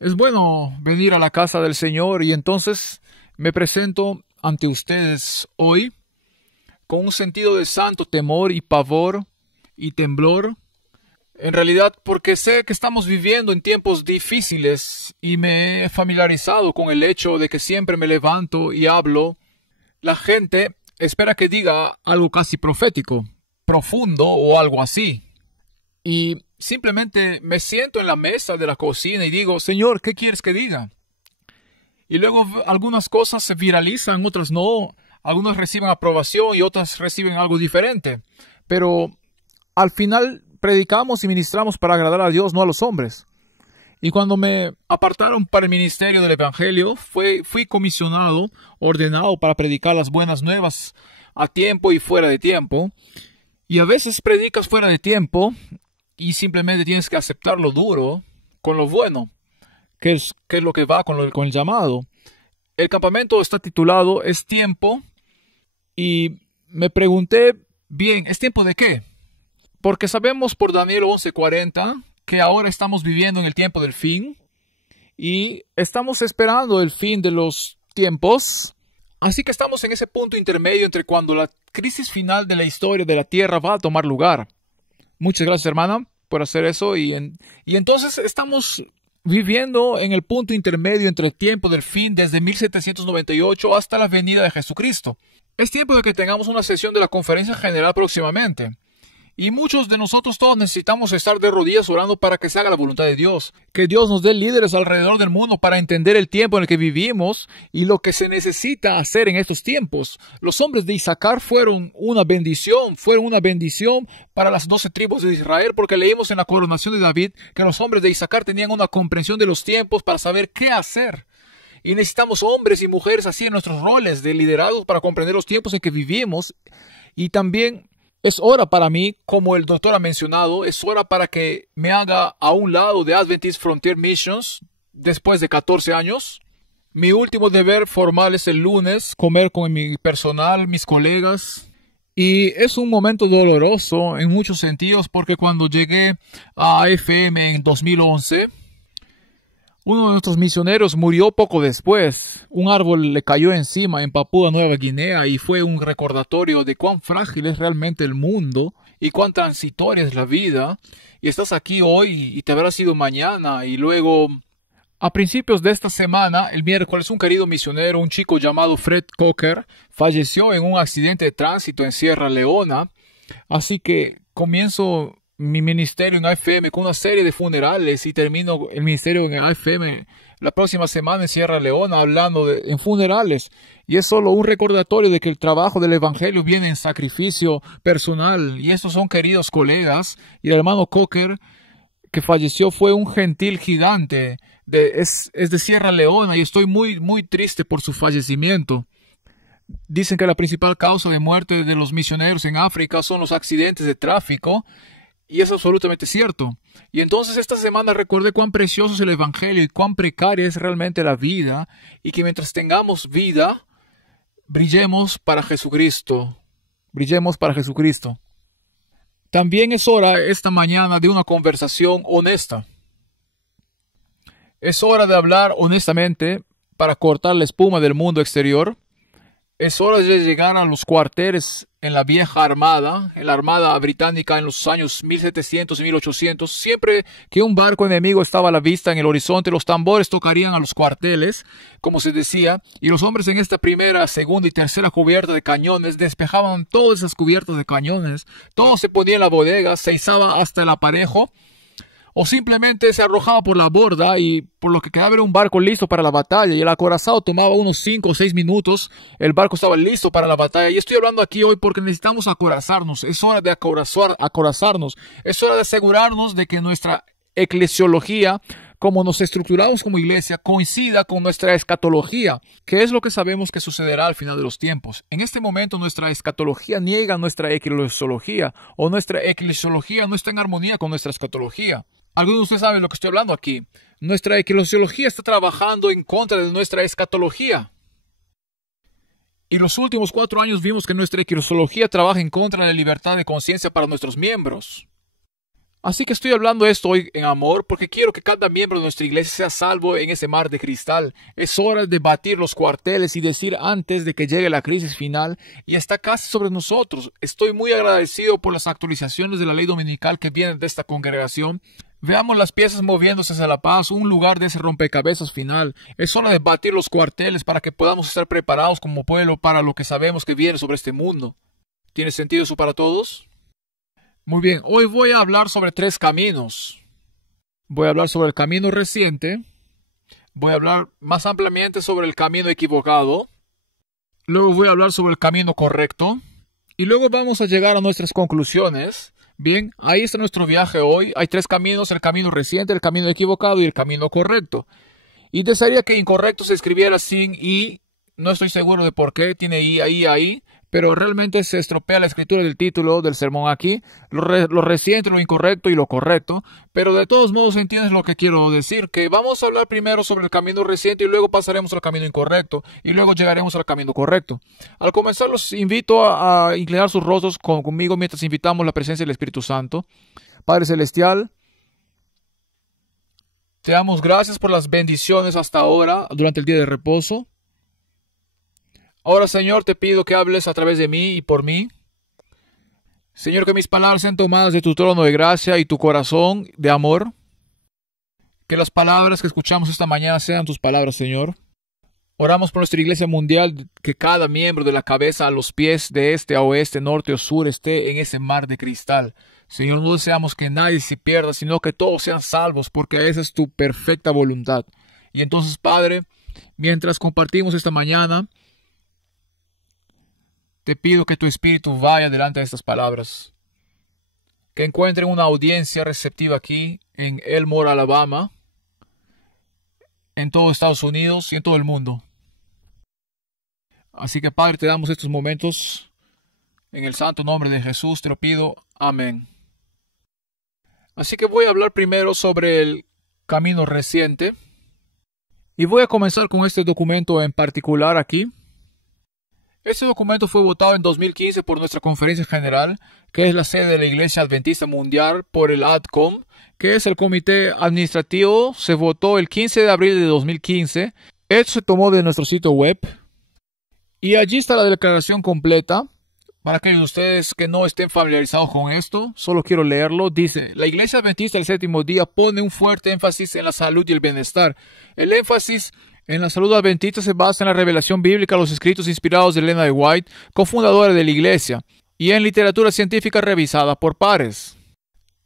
Es bueno venir a la casa del Señor y entonces me presento ante ustedes hoy con un sentido de santo temor y pavor y temblor. En realidad, porque sé que estamos viviendo en tiempos difíciles y me he familiarizado con el hecho de que siempre me levanto y hablo. La gente espera que diga algo casi profético, profundo o algo así. Y simplemente me siento en la mesa de la cocina y digo, Señor, ¿qué quieres que diga? Y luego algunas cosas se viralizan, otras no. Algunas reciben aprobación y otras reciben algo diferente. Pero al final predicamos y ministramos para agradar a Dios, no a los hombres. Y cuando me apartaron para el ministerio del Evangelio, fui comisionado, ordenado para predicar las buenas nuevas a tiempo y fuera de tiempo. Y a veces predicas fuera de tiempo y simplemente tienes que aceptar lo duro con lo bueno, que es lo que va con el llamado. El campamento está titulado Es tiempo y me pregunté, bien, ¿es tiempo de qué? Porque sabemos por Daniel 11:40 que ahora estamos viviendo en el tiempo del fin y estamos esperando el fin de los tiempos. Así que estamos en ese punto intermedio entre cuando la crisis final de la historia de la tierra va a tomar lugar. Muchas gracias, hermana, por hacer eso. Y entonces estamos viviendo en el punto intermedio entre el tiempo del fin desde 1798 hasta la venida de Jesucristo. Es tiempo de que tengamos una sesión de la conferencia general próximamente. Y muchos de nosotros todos necesitamos estar de rodillas orando para que se haga la voluntad de Dios. Que Dios nos dé líderes alrededor del mundo para entender el tiempo en el que vivimos y lo que se necesita hacer en estos tiempos. Los hombres de Isaacar fueron una bendición para las 12 tribus de Israel, porque leímos en la coronación de David que los hombres de Isaacar tenían una comprensión de los tiempos para saber qué hacer. Y necesitamos hombres y mujeres así en nuestros roles de liderados para comprender los tiempos en que vivimos. Y también es hora para mí, como el doctor ha mencionado, es hora para que me haga a un lado de Adventist Frontier Missions después de 14 años. Mi último deber formal es el lunes, comer con mi personal, mis colegas. Y es un momento doloroso en muchos sentidos porque cuando llegué a AFM en 2011, uno de nuestros misioneros murió poco después. Un árbol le cayó encima en Papúa Nueva Guinea y fue un recordatorio de cuán frágil es realmente el mundo y cuán transitoria es la vida. Y estás aquí hoy y te habrás ido mañana. Y luego, a principios de esta semana, el miércoles, un querido misionero, un chico llamado Fred Cocker, falleció en un accidente de tránsito en Sierra Leona. Así que comienzo mi ministerio en AFM con una serie de funerales y termino el ministerio en AFM la próxima semana en Sierra Leona hablando en funerales. Y es solo un recordatorio de que el trabajo del Evangelio viene en sacrificio personal. Y estos son queridos colegas. Y el hermano Cocker, que falleció, fue un gentil gigante. Es de Sierra Leona y estoy muy, muy triste por su fallecimiento. Dicen que la principal causa de muerte de los misioneros en África son los accidentes de tráfico. Y es absolutamente cierto. Y entonces esta semana recordé cuán precioso es el Evangelio y cuán precaria es realmente la vida. Y que mientras tengamos vida, brillemos para Jesucristo. Brillemos para Jesucristo. También es hora esta mañana de una conversación honesta. Es hora de hablar honestamente para cortar la espuma del mundo exterior. Es hora de llegar a los cuarteles en la vieja armada, en la armada británica en los años 1700 y 1800. Siempre que un barco enemigo estaba a la vista en el horizonte, los tambores tocarían a los cuarteles, como se decía, y los hombres en esta primera, segunda y tercera cubierta de cañones despejaban todas esas cubiertas de cañones. Todo se ponía en la bodega, se izaba hasta el aparejo, o simplemente se arrojaba por la borda y por lo que quedaba era un barco listo para la batalla y el acorazado tomaba unos 5 o 6 minutos, el barco estaba listo para la batalla. Y estoy hablando aquí hoy porque necesitamos acorazarnos, es hora de acorazarnos, es hora de asegurarnos de que nuestra eclesiología, como nos estructuramos como iglesia, coincida con nuestra escatología, que es lo que sabemos que sucederá al final de los tiempos. En este momento nuestra escatología niega nuestra eclesiología, o nuestra eclesiología no está en armonía con nuestra escatología. Algunos de ustedes saben lo que estoy hablando aquí. Nuestra eclesiología está trabajando en contra de nuestra escatología. Y los últimos 4 años vimos que nuestra eclesiología trabaja en contra de la libertad de conciencia para nuestros miembros. Así que estoy hablando esto hoy en amor porque quiero que cada miembro de nuestra iglesia sea salvo en ese mar de cristal. Es hora de batir los cuarteles y decir antes de que llegue la crisis final y está casi sobre nosotros. Estoy muy agradecido por las actualizaciones de la ley dominical que vienen de esta congregación. Veamos las piezas moviéndose hacia la paz, un lugar de ese rompecabezas final. Es hora de batir los cuarteles para que podamos estar preparados como pueblo para lo que sabemos que viene sobre este mundo. ¿Tiene sentido eso para todos? Muy bien, hoy voy a hablar sobre 3 caminos. Voy a hablar sobre el camino reciente, voy a hablar más ampliamente sobre el camino equivocado, luego voy a hablar sobre el camino correcto, y luego vamos a llegar a nuestras conclusiones. Bien, ahí está nuestro viaje hoy. Hay 3 caminos, el camino reciente, el camino equivocado y el camino correcto. Y desearía que incorrecto se escribiera sin I, no estoy seguro de por qué, tiene I ahí. Pero realmente se estropea la escritura del título del sermón aquí, lo reciente, lo incorrecto y lo correcto, pero de todos modos entiendes lo que quiero decir, que vamos a hablar primero sobre el camino reciente y luego pasaremos al camino incorrecto y luego llegaremos al camino correcto. Al comenzar los invito a inclinar sus rostros conmigo mientras invitamos la presencia del Espíritu Santo. Padre Celestial, te damos gracias por las bendiciones hasta ahora, durante el día de reposo. Ahora, Señor, te pido que hables a través de mí y por mí. Señor, que mis palabras sean tomadas de tu trono de gracia y tu corazón de amor. Que las palabras que escuchamos esta mañana sean tus palabras, Señor. Oramos por nuestra iglesia mundial, que cada miembro de la cabeza a los pies, de este a oeste, norte o sur, esté en ese mar de cristal. Señor, no deseamos que nadie se pierda, sino que todos sean salvos, porque esa es tu perfecta voluntad. Y entonces, Padre, mientras compartimos esta mañana, te pido que tu Espíritu vaya delante de estas palabras. Que encuentren una audiencia receptiva aquí en Elmore, Alabama, en todo Estados Unidos y en todo el mundo. Así que, Padre, te damos estos momentos. En el santo nombre de Jesús te lo pido. Amén. Así que voy a hablar primero sobre el camino reciente. Y voy a comenzar con este documento en particular aquí. Este documento fue votado en 2015 por nuestra conferencia general, que es la sede de la Iglesia Adventista Mundial, por el ADCOM, que es el comité administrativo. Se votó el 15 de abril de 2015. Esto se tomó de nuestro sitio web. Y allí está la declaración completa. Para aquellos de ustedes que no estén familiarizados con esto, solo quiero leerlo. Dice: la Iglesia Adventista del Séptimo Día pone un fuerte énfasis en la salud y el bienestar. El énfasis en la salud adventista se basa en la revelación bíblica, los escritos inspirados de Elena de White, cofundadora de la Iglesia, y en literatura científica revisada por pares.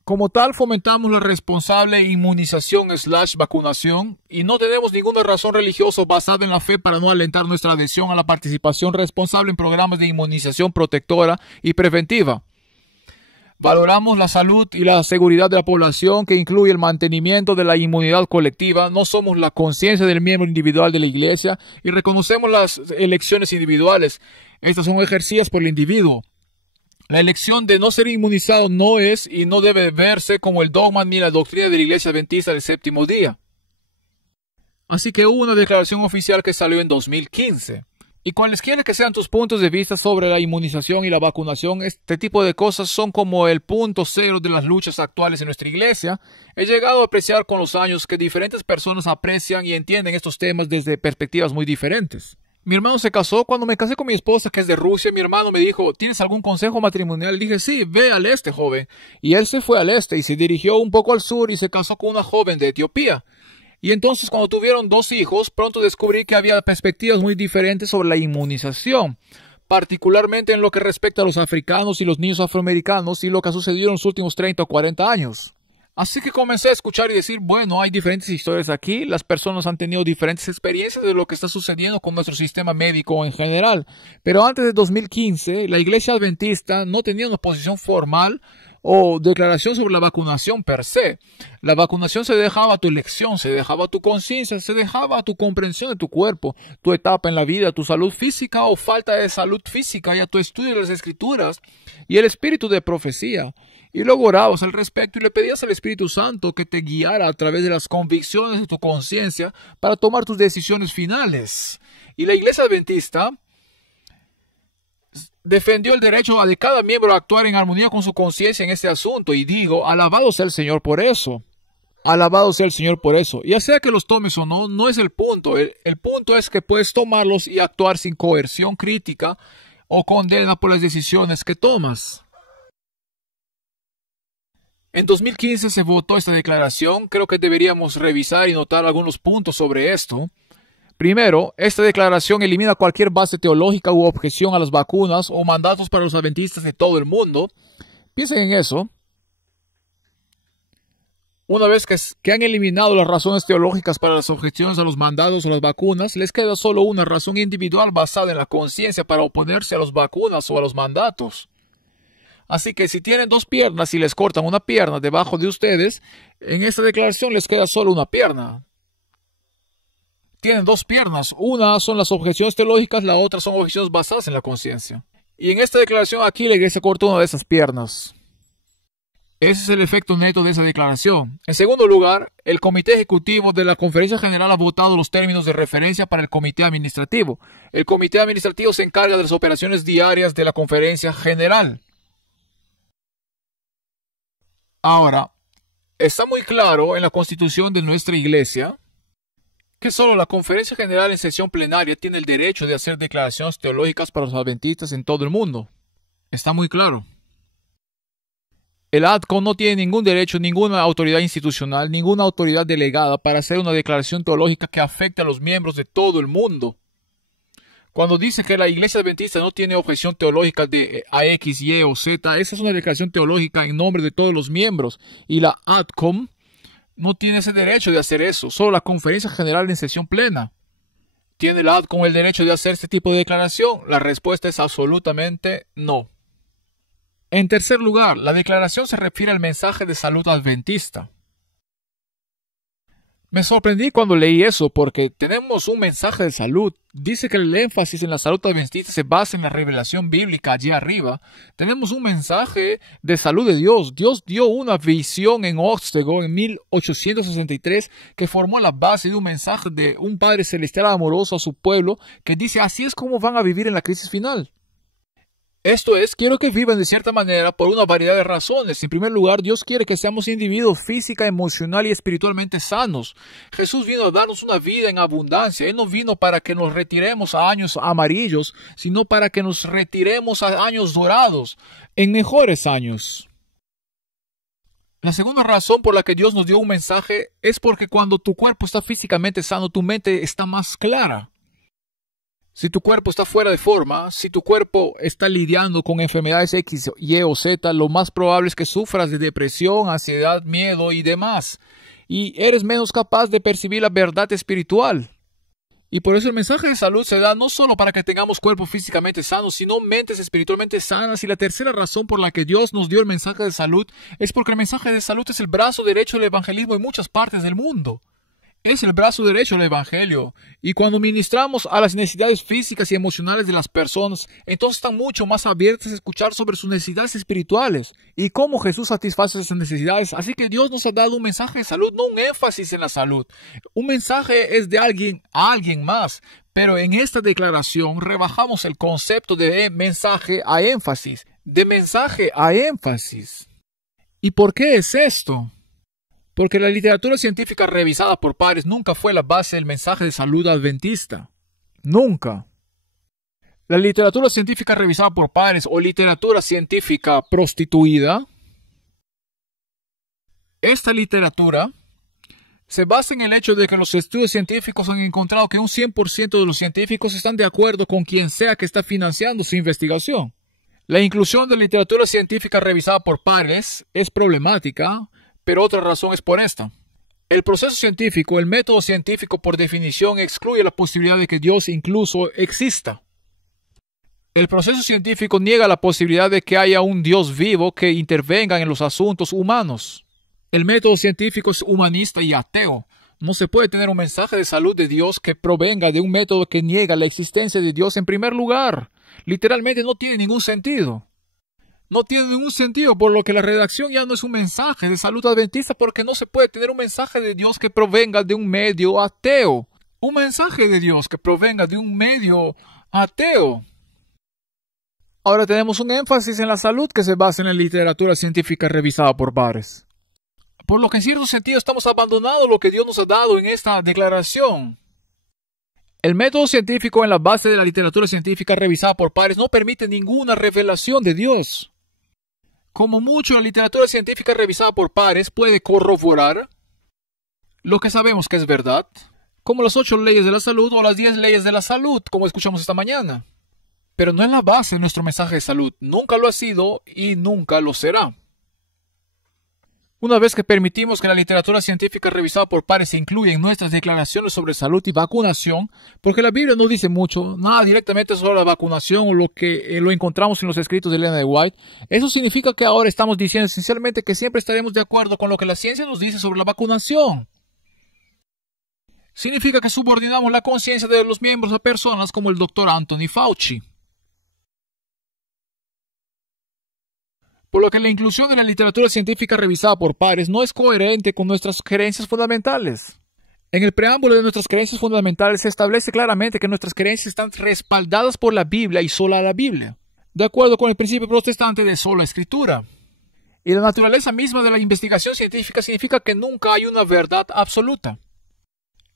Como tal, fomentamos la responsable inmunización/vacunación y no tenemos ninguna razón religiosa basada en la fe para no alentar nuestra adhesión a la participación responsable en programas de inmunización protectora y preventiva. Valoramos la salud y la seguridad de la población, que incluye el mantenimiento de la inmunidad colectiva. No somos la conciencia del miembro individual de la Iglesia y reconocemos las elecciones individuales. Estas son ejercidas por el individuo. La elección de no ser inmunizado no es y no debe verse como el dogma ni la doctrina de la Iglesia Adventista del Séptimo Día. Así que hubo una declaración oficial que salió en 2015. Y cualesquiera que sean tus puntos de vista sobre la inmunización y la vacunación, este tipo de cosas son como el punto cero de las luchas actuales en nuestra iglesia. He llegado a apreciar con los años que diferentes personas aprecian y entienden estos temas desde perspectivas muy diferentes. Mi hermano se casó. Cuando me casé con mi esposa, que es de Rusia, mi hermano me dijo: ¿tienes algún consejo matrimonial? Dije: sí, ve al este, joven. Y él se fue al este y se dirigió un poco al sur y se casó con una joven de Etiopía. Y entonces, cuando tuvieron 2 hijos, pronto descubrí que había perspectivas muy diferentes sobre la inmunización, particularmente en lo que respecta a los africanos y los niños afroamericanos y lo que ha sucedido en los últimos 30 o 40 años. Así que comencé a escuchar y decir: bueno, hay diferentes historias aquí, las personas han tenido diferentes experiencias de lo que está sucediendo con nuestro sistema médico en general. Pero antes de 2015, la Iglesia Adventista no tenía una posición formal o declaración sobre la vacunación per se. La vacunación se dejaba a tu elección, se dejaba a tu conciencia, se dejaba a tu comprensión de tu cuerpo, tu etapa en la vida, tu salud física o falta de salud física y a tu estudio de las Escrituras y el espíritu de profecía. Y luego orabas al respecto y le pedías al Espíritu Santo que te guiara a través de las convicciones de tu conciencia para tomar tus decisiones finales. Y la Iglesia Adventista defendió el derecho de cada miembro a actuar en armonía con su conciencia en este asunto, y digo, alabado sea el Señor por eso. Alabado sea el Señor por eso. Ya sea que los tomes o no, no es el punto. El punto es que puedes tomarlos y actuar sin coerción crítica o condena por las decisiones que tomas. En 2015 se votó esta declaración. Creo que deberíamos revisar y notar algunos puntos sobre esto. Primero, esta declaración elimina cualquier base teológica u objeción a las vacunas o mandatos para los adventistas de todo el mundo. Piensen en eso. Una vez que han eliminado las razones teológicas para las objeciones a los mandatos o las vacunas, les queda solo una razón individual basada en la conciencia para oponerse a las vacunas o a los mandatos. Así que si tienen dos piernas y les cortan una pierna debajo de ustedes, en esta declaración les queda solo una pierna. Tienen dos piernas, una son las objeciones teológicas, la otra son objeciones basadas en la conciencia. Y en esta declaración aquí la iglesia cortó una de esas piernas. Ese es el efecto neto de esa declaración. En segundo lugar, el Comité Ejecutivo de la Conferencia General ha votado los términos de referencia para el Comité Administrativo. El Comité Administrativo se encarga de las operaciones diarias de la Conferencia General. Ahora, está muy claro en la Constitución de nuestra Iglesia que solo la Conferencia General en sesión plenaria tiene el derecho de hacer declaraciones teológicas para los adventistas en todo el mundo. Está muy claro. El ADCO no tiene ningún derecho, ninguna autoridad institucional, ninguna autoridad delegada para hacer una declaración teológica que afecte a los miembros de todo el mundo. Cuando dice que la Iglesia Adventista no tiene objeción teológica de a X, Y o Z, esa es una declaración teológica en nombre de todos los miembros. Y la ADCOM no tiene ese derecho de hacer eso, solo la Conferencia General en sesión plena. ¿Tiene la ADCOM el derecho de hacer este tipo de declaración? La respuesta es absolutamente no. En tercer lugar, la declaración se refiere al mensaje de salud adventista. Me sorprendí cuando leí eso porque tenemos un mensaje de salud. Dice que el énfasis en la salud adventista se basa en la revelación bíblica allí arriba. Tenemos un mensaje de salud de Dios. Dios dio una visión en Otsego en 1863 que formó la base de un mensaje de un Padre Celestial amoroso a su pueblo que dice así es como van a vivir en la crisis final. Esto es, quiero que vivan de cierta manera por una variedad de razones. En primer lugar, Dios quiere que seamos individuos física, emocional y espiritualmente sanos. Jesús vino a darnos una vida en abundancia. Él no vino para que nos retiremos a años amarillos, sino para que nos retiremos a años dorados, en mejores años. La segunda razón por la que Dios nos dio un mensaje es porque cuando tu cuerpo está físicamente sano, tu mente está más clara. Si tu cuerpo está fuera de forma, si tu cuerpo está lidiando con enfermedades X, Y o Z, lo más probable es que sufras de depresión, ansiedad, miedo y demás. Y eres menos capaz de percibir la verdad espiritual. Y por eso el mensaje de salud se da no solo para que tengamos cuerpos físicamente sanos, sino mentes espiritualmente sanas. Y la tercera razón por la que Dios nos dio el mensaje de salud es porque el mensaje de salud es el brazo derecho del evangelismo en muchas partes del mundo. Es el brazo derecho del Evangelio. Y cuando ministramos a las necesidades físicas y emocionales de las personas, entonces están mucho más abiertas a escuchar sobre sus necesidades espirituales y cómo Jesús satisface esas necesidades. Así que Dios nos ha dado un mensaje de salud, no un énfasis en la salud. Un mensaje es de alguien a alguien más. Pero en esta declaración rebajamos el concepto de mensaje a énfasis. De mensaje a énfasis. ¿Y por qué es esto? Porque la literatura científica revisada por pares nunca fue la base del mensaje de salud adventista. Nunca. La literatura científica revisada por pares o literatura científica prostituida, esta literatura se basa en el hecho de que los estudios científicos han encontrado que un 100% de los científicos están de acuerdo con quien sea que está financiando su investigación. La inclusión de literatura científica revisada por pares es problemática, pero otra razón es por esta. El proceso científico, el método científico por definición excluye la posibilidad de que Dios incluso exista. El proceso científico niega la posibilidad de que haya un Dios vivo que intervenga en los asuntos humanos. El método científico es humanista y ateo. No se puede tener un mensaje de salud de Dios que provenga de un método que niega la existencia de Dios en primer lugar. Literalmente no tiene ningún sentido. No tiene ningún sentido, por lo que la redacción ya no es un mensaje de salud adventista porque no se puede tener un mensaje de Dios que provenga de un medio ateo. Un mensaje de Dios que provenga de un medio ateo. Ahora tenemos un énfasis en la salud que se basa en la literatura científica revisada por pares. Por lo que en cierto sentido estamos abandonando lo que Dios nos ha dado en esta declaración. El método científico en la base de la literatura científica revisada por pares no permite ninguna revelación de Dios. Como mucho, la literatura científica revisada por pares puede corroborar lo que sabemos que es verdad, como las 8 leyes de la salud o las 10 leyes de la salud, como escuchamos esta mañana. Pero no es la base de nuestro mensaje de salud. Nunca lo ha sido y nunca lo será. Una vez que permitimos que la literatura científica revisada por pares se incluya en nuestras declaraciones sobre salud y vacunación, porque la Biblia no dice mucho, nada directamente sobre la vacunación o lo que lo encontramos en los escritos de Ellen G. White, eso significa que ahora estamos diciendo esencialmente que siempre estaremos de acuerdo con lo que la ciencia nos dice sobre la vacunación. Significa que subordinamos la conciencia de los miembros a personas como el Dr. Anthony Fauci. Por lo que la inclusión de la literatura científica revisada por pares no es coherente con nuestras creencias fundamentales. En el preámbulo de nuestras creencias fundamentales se establece claramente que nuestras creencias están respaldadas por la Biblia y sola la Biblia, de acuerdo con el principio protestante de sola escritura. Y la naturaleza misma de la investigación científica significa que nunca hay una verdad absoluta.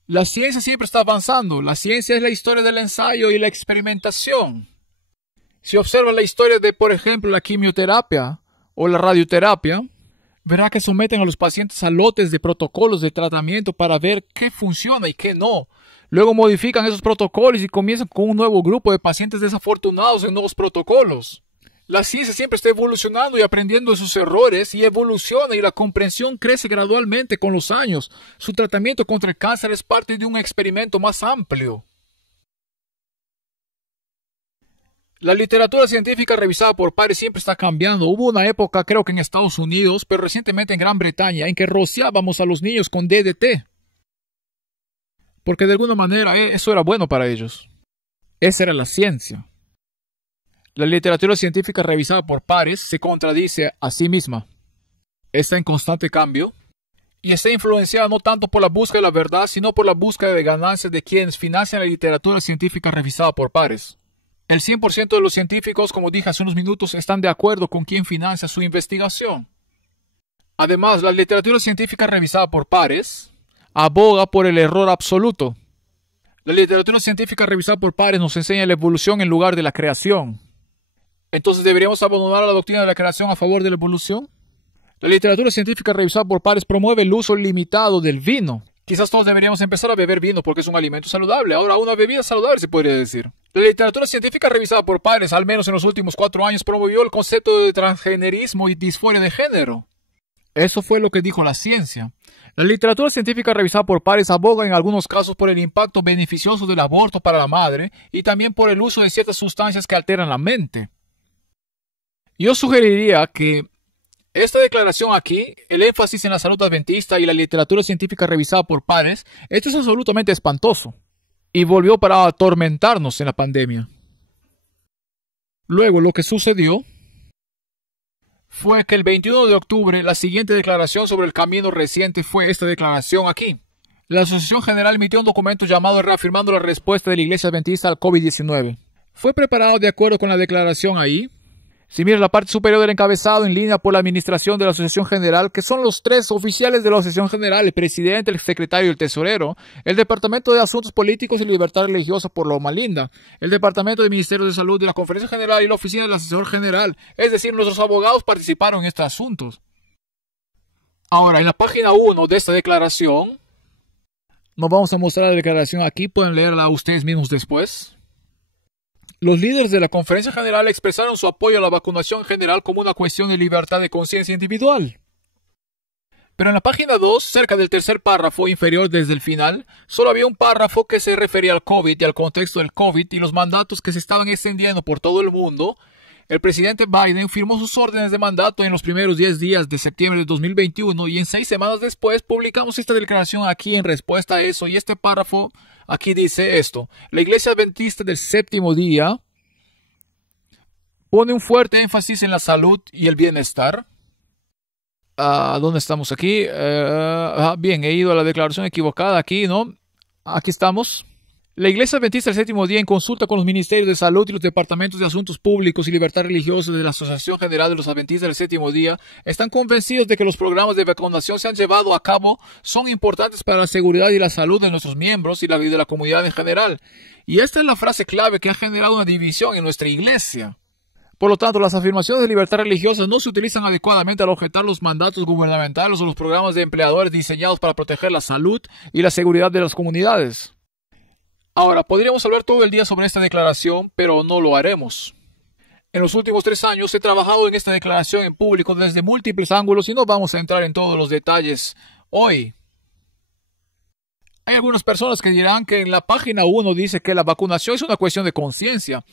La ciencia siempre está avanzando. La ciencia es la historia del ensayo y la experimentación. Si observa la historia de, por ejemplo, la quimioterapia o la radioterapia, verá que someten a los pacientes a lotes de protocolos de tratamiento para ver qué funciona y qué no. Luego modifican esos protocolos y comienzan con un nuevo grupo de pacientes desafortunados en nuevos protocolos. La ciencia siempre está evolucionando y aprendiendo de sus errores y evoluciona y la comprensión crece gradualmente con los años. Su tratamiento contra el cáncer es parte de un experimento más amplio. La literatura científica revisada por pares siempre está cambiando. Hubo una época, creo que en Estados Unidos, pero recientemente en Gran Bretaña, en que rociábamos a los niños con DDT. Porque de alguna manera eso era bueno para ellos. Esa era la ciencia. La literatura científica revisada por pares se contradice a sí misma. Está en constante cambio y está influenciada no tanto por la búsqueda de la verdad, sino por la búsqueda de ganancias de quienes financian la literatura científica revisada por pares. El 100% de los científicos, como dije hace unos minutos, están de acuerdo con quien financia su investigación. Además, la literatura científica revisada por pares aboga por el error absoluto. La literatura científica revisada por pares nos enseña la evolución en lugar de la creación. Entonces, ¿deberíamos abandonar la doctrina de la creación a favor de la evolución? La literatura científica revisada por pares promueve el uso limitado del vino. Quizás todos deberíamos empezar a beber vino porque es un alimento saludable. Ahora, una bebida saludable se podría decir. La literatura científica revisada por pares, al menos en los últimos 4 años, promovió el concepto de transgenerismo y disforia de género. Eso fue lo que dijo la ciencia. La literatura científica revisada por pares aboga en algunos casos por el impacto beneficioso del aborto para la madre y también por el uso de ciertas sustancias que alteran la mente. Yo sugeriría que esta declaración aquí, el énfasis en la salud adventista y la literatura científica revisada por pares, esto es absolutamente espantoso. Y volvió para atormentarnos en la pandemia. Luego, lo que sucedió fue que el 21 de octubre, la siguiente declaración sobre el camino reciente fue esta declaración aquí. La Asociación General emitió un documento llamado reafirmando la respuesta de la Iglesia Adventista al COVID-19. Fue preparado de acuerdo con la declaración ahí. Si mira la parte superior del encabezado en línea por la administración de la Asociación General, que son los 3 oficiales de la Asociación General, el presidente, el secretario y el tesorero, el Departamento de Asuntos Políticos y Libertad Religiosa por Loma Linda, el Departamento de Ministerio de Salud de la Conferencia General y la Oficina del Asesor General, es decir, nuestros abogados participaron en estos asuntos. Ahora, en la página 1 de esta declaración, nos vamos a mostrar la declaración aquí, pueden leerla ustedes mismos después. Los líderes de la Conferencia General expresaron su apoyo a la vacunación general como una cuestión de libertad de conciencia individual. Pero en la página 2, cerca del tercer párrafo inferior desde el final, solo había un párrafo que se refería al COVID y al contexto del COVID y los mandatos que se estaban extendiendo por todo el mundo. El presidente Biden firmó sus órdenes de mandato en los primeros 10 días de septiembre de 2021 y en 6 semanas después publicamos esta declaración aquí en respuesta a eso y este párrafo aquí dice esto. La Iglesia Adventista del Séptimo Día pone un fuerte énfasis en la salud y el bienestar. ¿Dónde estamos aquí? Bien, he ido a la declaración equivocada aquí, ¿no? Aquí estamos. La Iglesia Adventista del Séptimo Día, en consulta con los Ministerios de Salud y los Departamentos de Asuntos Públicos y Libertad Religiosa de la Asociación General de los Adventistas del Séptimo Día, están convencidos de que los programas de vacunación se han llevado a cabo son importantes para la seguridad y la salud de nuestros miembros y la vida de la comunidad en general. Y esta es la frase clave que ha generado una división en nuestra Iglesia. Por lo tanto, las afirmaciones de libertad religiosa no se utilizan adecuadamente al objetar los mandatos gubernamentales o los programas de empleadores diseñados para proteger la salud y la seguridad de las comunidades. Ahora, podríamos hablar todo el día sobre esta declaración, pero no lo haremos. En los últimos 3 años he trabajado en esta declaración en público desde múltiples ángulos y no vamos a entrar en todos los detalles hoy. Hay algunas personas que dirán que en la página 1 dice que la vacunación es una cuestión de conciencia.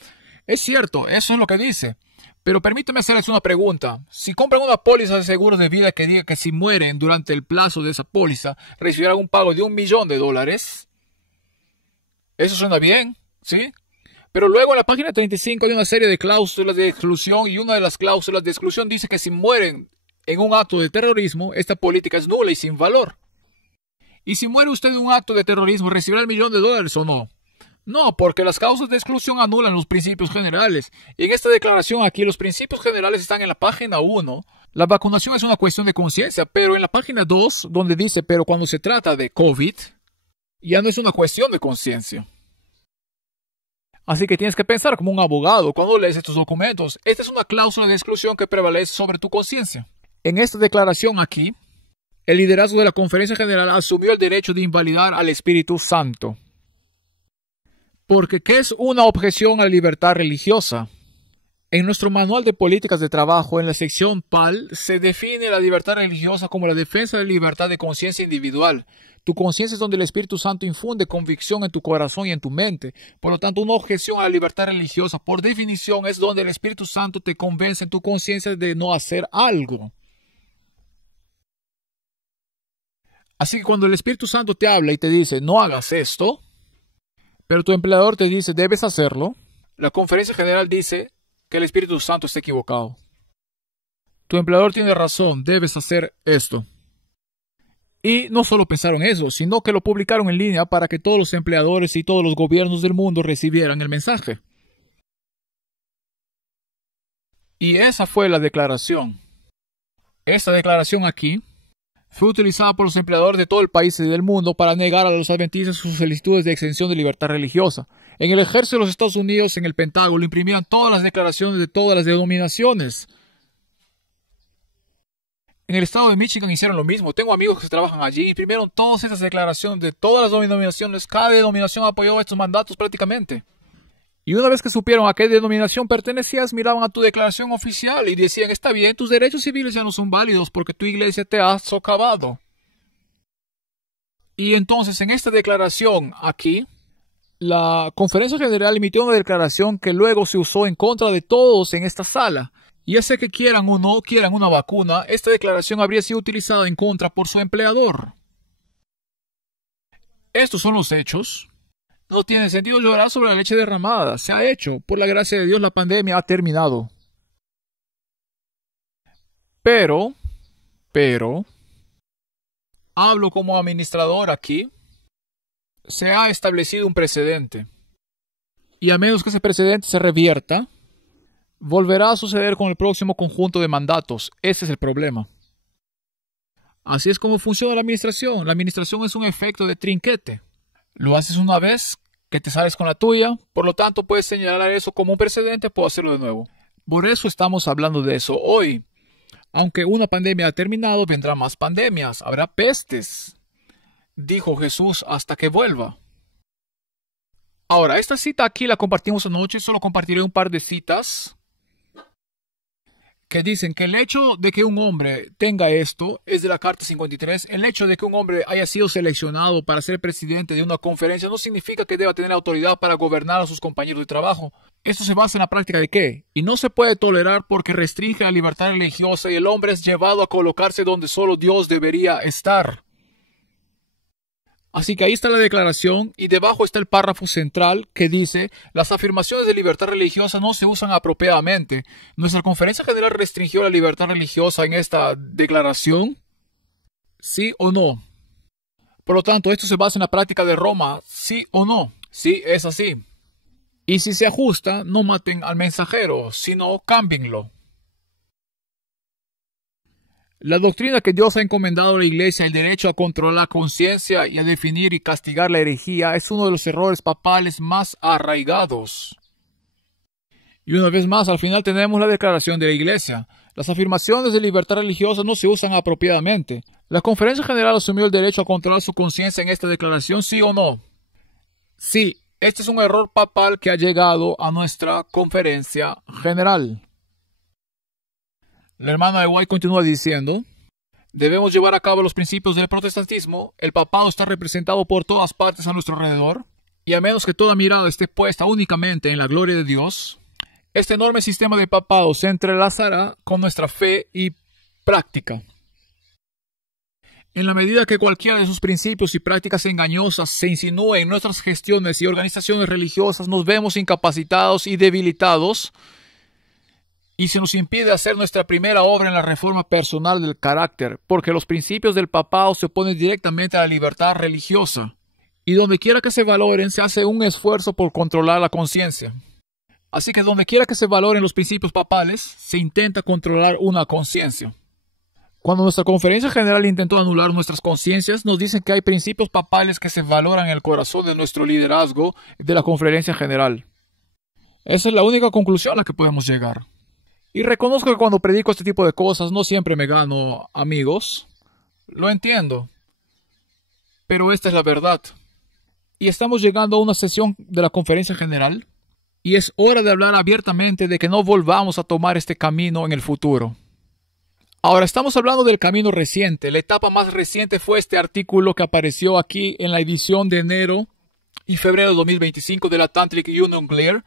Es cierto, eso es lo que dice. Pero permítame hacerles una pregunta. Si compran una póliza de seguros de vida que diga que si mueren durante el plazo de esa póliza, recibirán un pago de $1.000.000. Eso suena bien, ¿sí? Pero luego en la página 35 hay una serie de cláusulas de exclusión y una de las cláusulas de exclusión dice que si mueren en un acto de terrorismo, esta política es nula y sin valor. ¿Y si muere usted en un acto de terrorismo, recibirá $1.000.000 o no? No, porque las causas de exclusión anulan los principios generales. Y en esta declaración aquí los principios generales están en la página 1. La vacunación es una cuestión de conciencia, pero en la página 2, donde dice, pero cuando se trata de COVID, ya no es una cuestión de conciencia. Así que tienes que pensar como un abogado cuando lees estos documentos. Esta es una cláusula de exclusión que prevalece sobre tu conciencia. En esta declaración aquí, el liderazgo de la Conferencia General asumió el derecho de invalidar al Espíritu Santo. Porque, ¿qué es una objeción a la libertad religiosa? En nuestro manual de políticas de trabajo, en la sección PAL, se define la libertad religiosa como la defensa de la libertad de conciencia individual. Tu conciencia es donde el Espíritu Santo infunde convicción en tu corazón y en tu mente. Por lo tanto, una objeción a la libertad religiosa, por definición, es donde el Espíritu Santo te convence en tu conciencia de no hacer algo. Así que cuando el Espíritu Santo te habla y te dice, no hagas esto, pero tu empleador te dice, debes hacerlo, la Conferencia General dice que el Espíritu Santo está equivocado. Tu empleador tiene razón, debes hacer esto. Y no solo pensaron eso, sino que lo publicaron en línea para que todos los empleadores y todos los gobiernos del mundo recibieran el mensaje. Y esa fue la declaración. Esta declaración aquí fue utilizada por los empleadores de todo el país y del mundo para negar a los adventistas sus solicitudes de exención de libertad religiosa. En el ejército de los Estados Unidos, en el Pentágono, imprimían todas las declaraciones de todas las denominaciones. En el estado de Michigan hicieron lo mismo. Tengo amigos que trabajan allí. Imprimieron todas esas declaraciones de todas las denominaciones. Cada denominación apoyó estos mandatos prácticamente. Y una vez que supieron a qué denominación pertenecías, miraban a tu declaración oficial y decían, está bien, tus derechos civiles ya no son válidos porque tu iglesia te ha socavado. Y entonces en esta declaración aquí, la Conferencia General emitió una declaración que luego se usó en contra de todos en esta sala. Y ya sea que quieran o no quieran una vacuna, esta declaración habría sido utilizada en contra por su empleador. Estos son los hechos. No tiene sentido llorar sobre la leche derramada. Se ha hecho. Por la gracia de Dios, la pandemia ha terminado. Pero, hablo como administrador aquí. Se ha establecido un precedente. Y a menos que ese precedente se revierta, volverá a suceder con el próximo conjunto de mandatos. Ese es el problema. Así es como funciona la administración. La administración es un efecto de trinquete. Lo haces una vez, que te sales con la tuya, por lo tanto puedes señalar eso como un precedente, puedo hacerlo de nuevo. Por eso estamos hablando de eso hoy. Aunque una pandemia ha terminado, vendrán más pandemias, habrá pestes, dijo Jesús, hasta que vuelva. Ahora, esta cita aquí la compartimos anoche, solo compartiré un par de citas que dicen que el hecho de que un hombre tenga esto es de la Carta 53. El hecho de que un hombre haya sido seleccionado para ser presidente de una conferencia no significa que deba tener autoridad para gobernar a sus compañeros de trabajo. Esto se basa en la práctica de qué, y no se puede tolerar porque restringe la libertad religiosa y el hombre es llevado a colocarse donde solo Dios debería estar. Así que ahí está la declaración y debajo está el párrafo central que dice las afirmaciones de libertad religiosa no se usan apropiadamente. ¿Nuestra Conferencia General restringió la libertad religiosa en esta declaración? ¿Sí o no? Por lo tanto, esto se basa en la práctica de Roma, ¿sí o no? Sí, es así. Y si se ajusta, no maten al mensajero, sino cámbienlo. La doctrina que Dios ha encomendado a la Iglesia, el derecho a controlar la conciencia y a definir y castigar la herejía, es uno de los errores papales más arraigados. Y una vez más, al final tenemos la declaración de la Iglesia. Las afirmaciones de libertad religiosa no se usan apropiadamente. ¿La Conferencia General asumió el derecho a controlar su conciencia en esta declaración, sí o no? Sí, este es un error papal que ha llegado a nuestra Conferencia General. La hermana de White continúa diciendo: debemos llevar a cabo los principios del protestantismo. El papado está representado por todas partes a nuestro alrededor, y a menos que toda mirada esté puesta únicamente en la gloria de Dios, este enorme sistema de papado se entrelazará con nuestra fe y práctica. En la medida que cualquiera de sus principios y prácticas engañosas se insinúe en nuestras gestiones y organizaciones religiosas, nos vemos incapacitados y debilitados, y se nos impide hacer nuestra primera obra en la reforma personal del carácter, porque los principios del papado se oponen directamente a la libertad religiosa, y donde quiera que se valoren se hace un esfuerzo por controlar la conciencia. Así que donde quiera que se valoren los principios papales, se intenta controlar una conciencia. Cuando nuestra Conferencia General intentó anular nuestras conciencias, nos dicen que hay principios papales que se valoran en el corazón de nuestro liderazgo de la Conferencia General. Esa es la única conclusión a la que podemos llegar. Y reconozco que cuando predico este tipo de cosas no siempre me gano amigos. Lo entiendo. Pero esta es la verdad. Y estamos llegando a una sesión de la Conferencia General. Y es hora de hablar abiertamente de que no volvamos a tomar este camino en el futuro. Ahora estamos hablando del camino reciente. La etapa más reciente fue este artículo que apareció aquí en la edición de enero y febrero de 2025 del Atlantic Union Glare.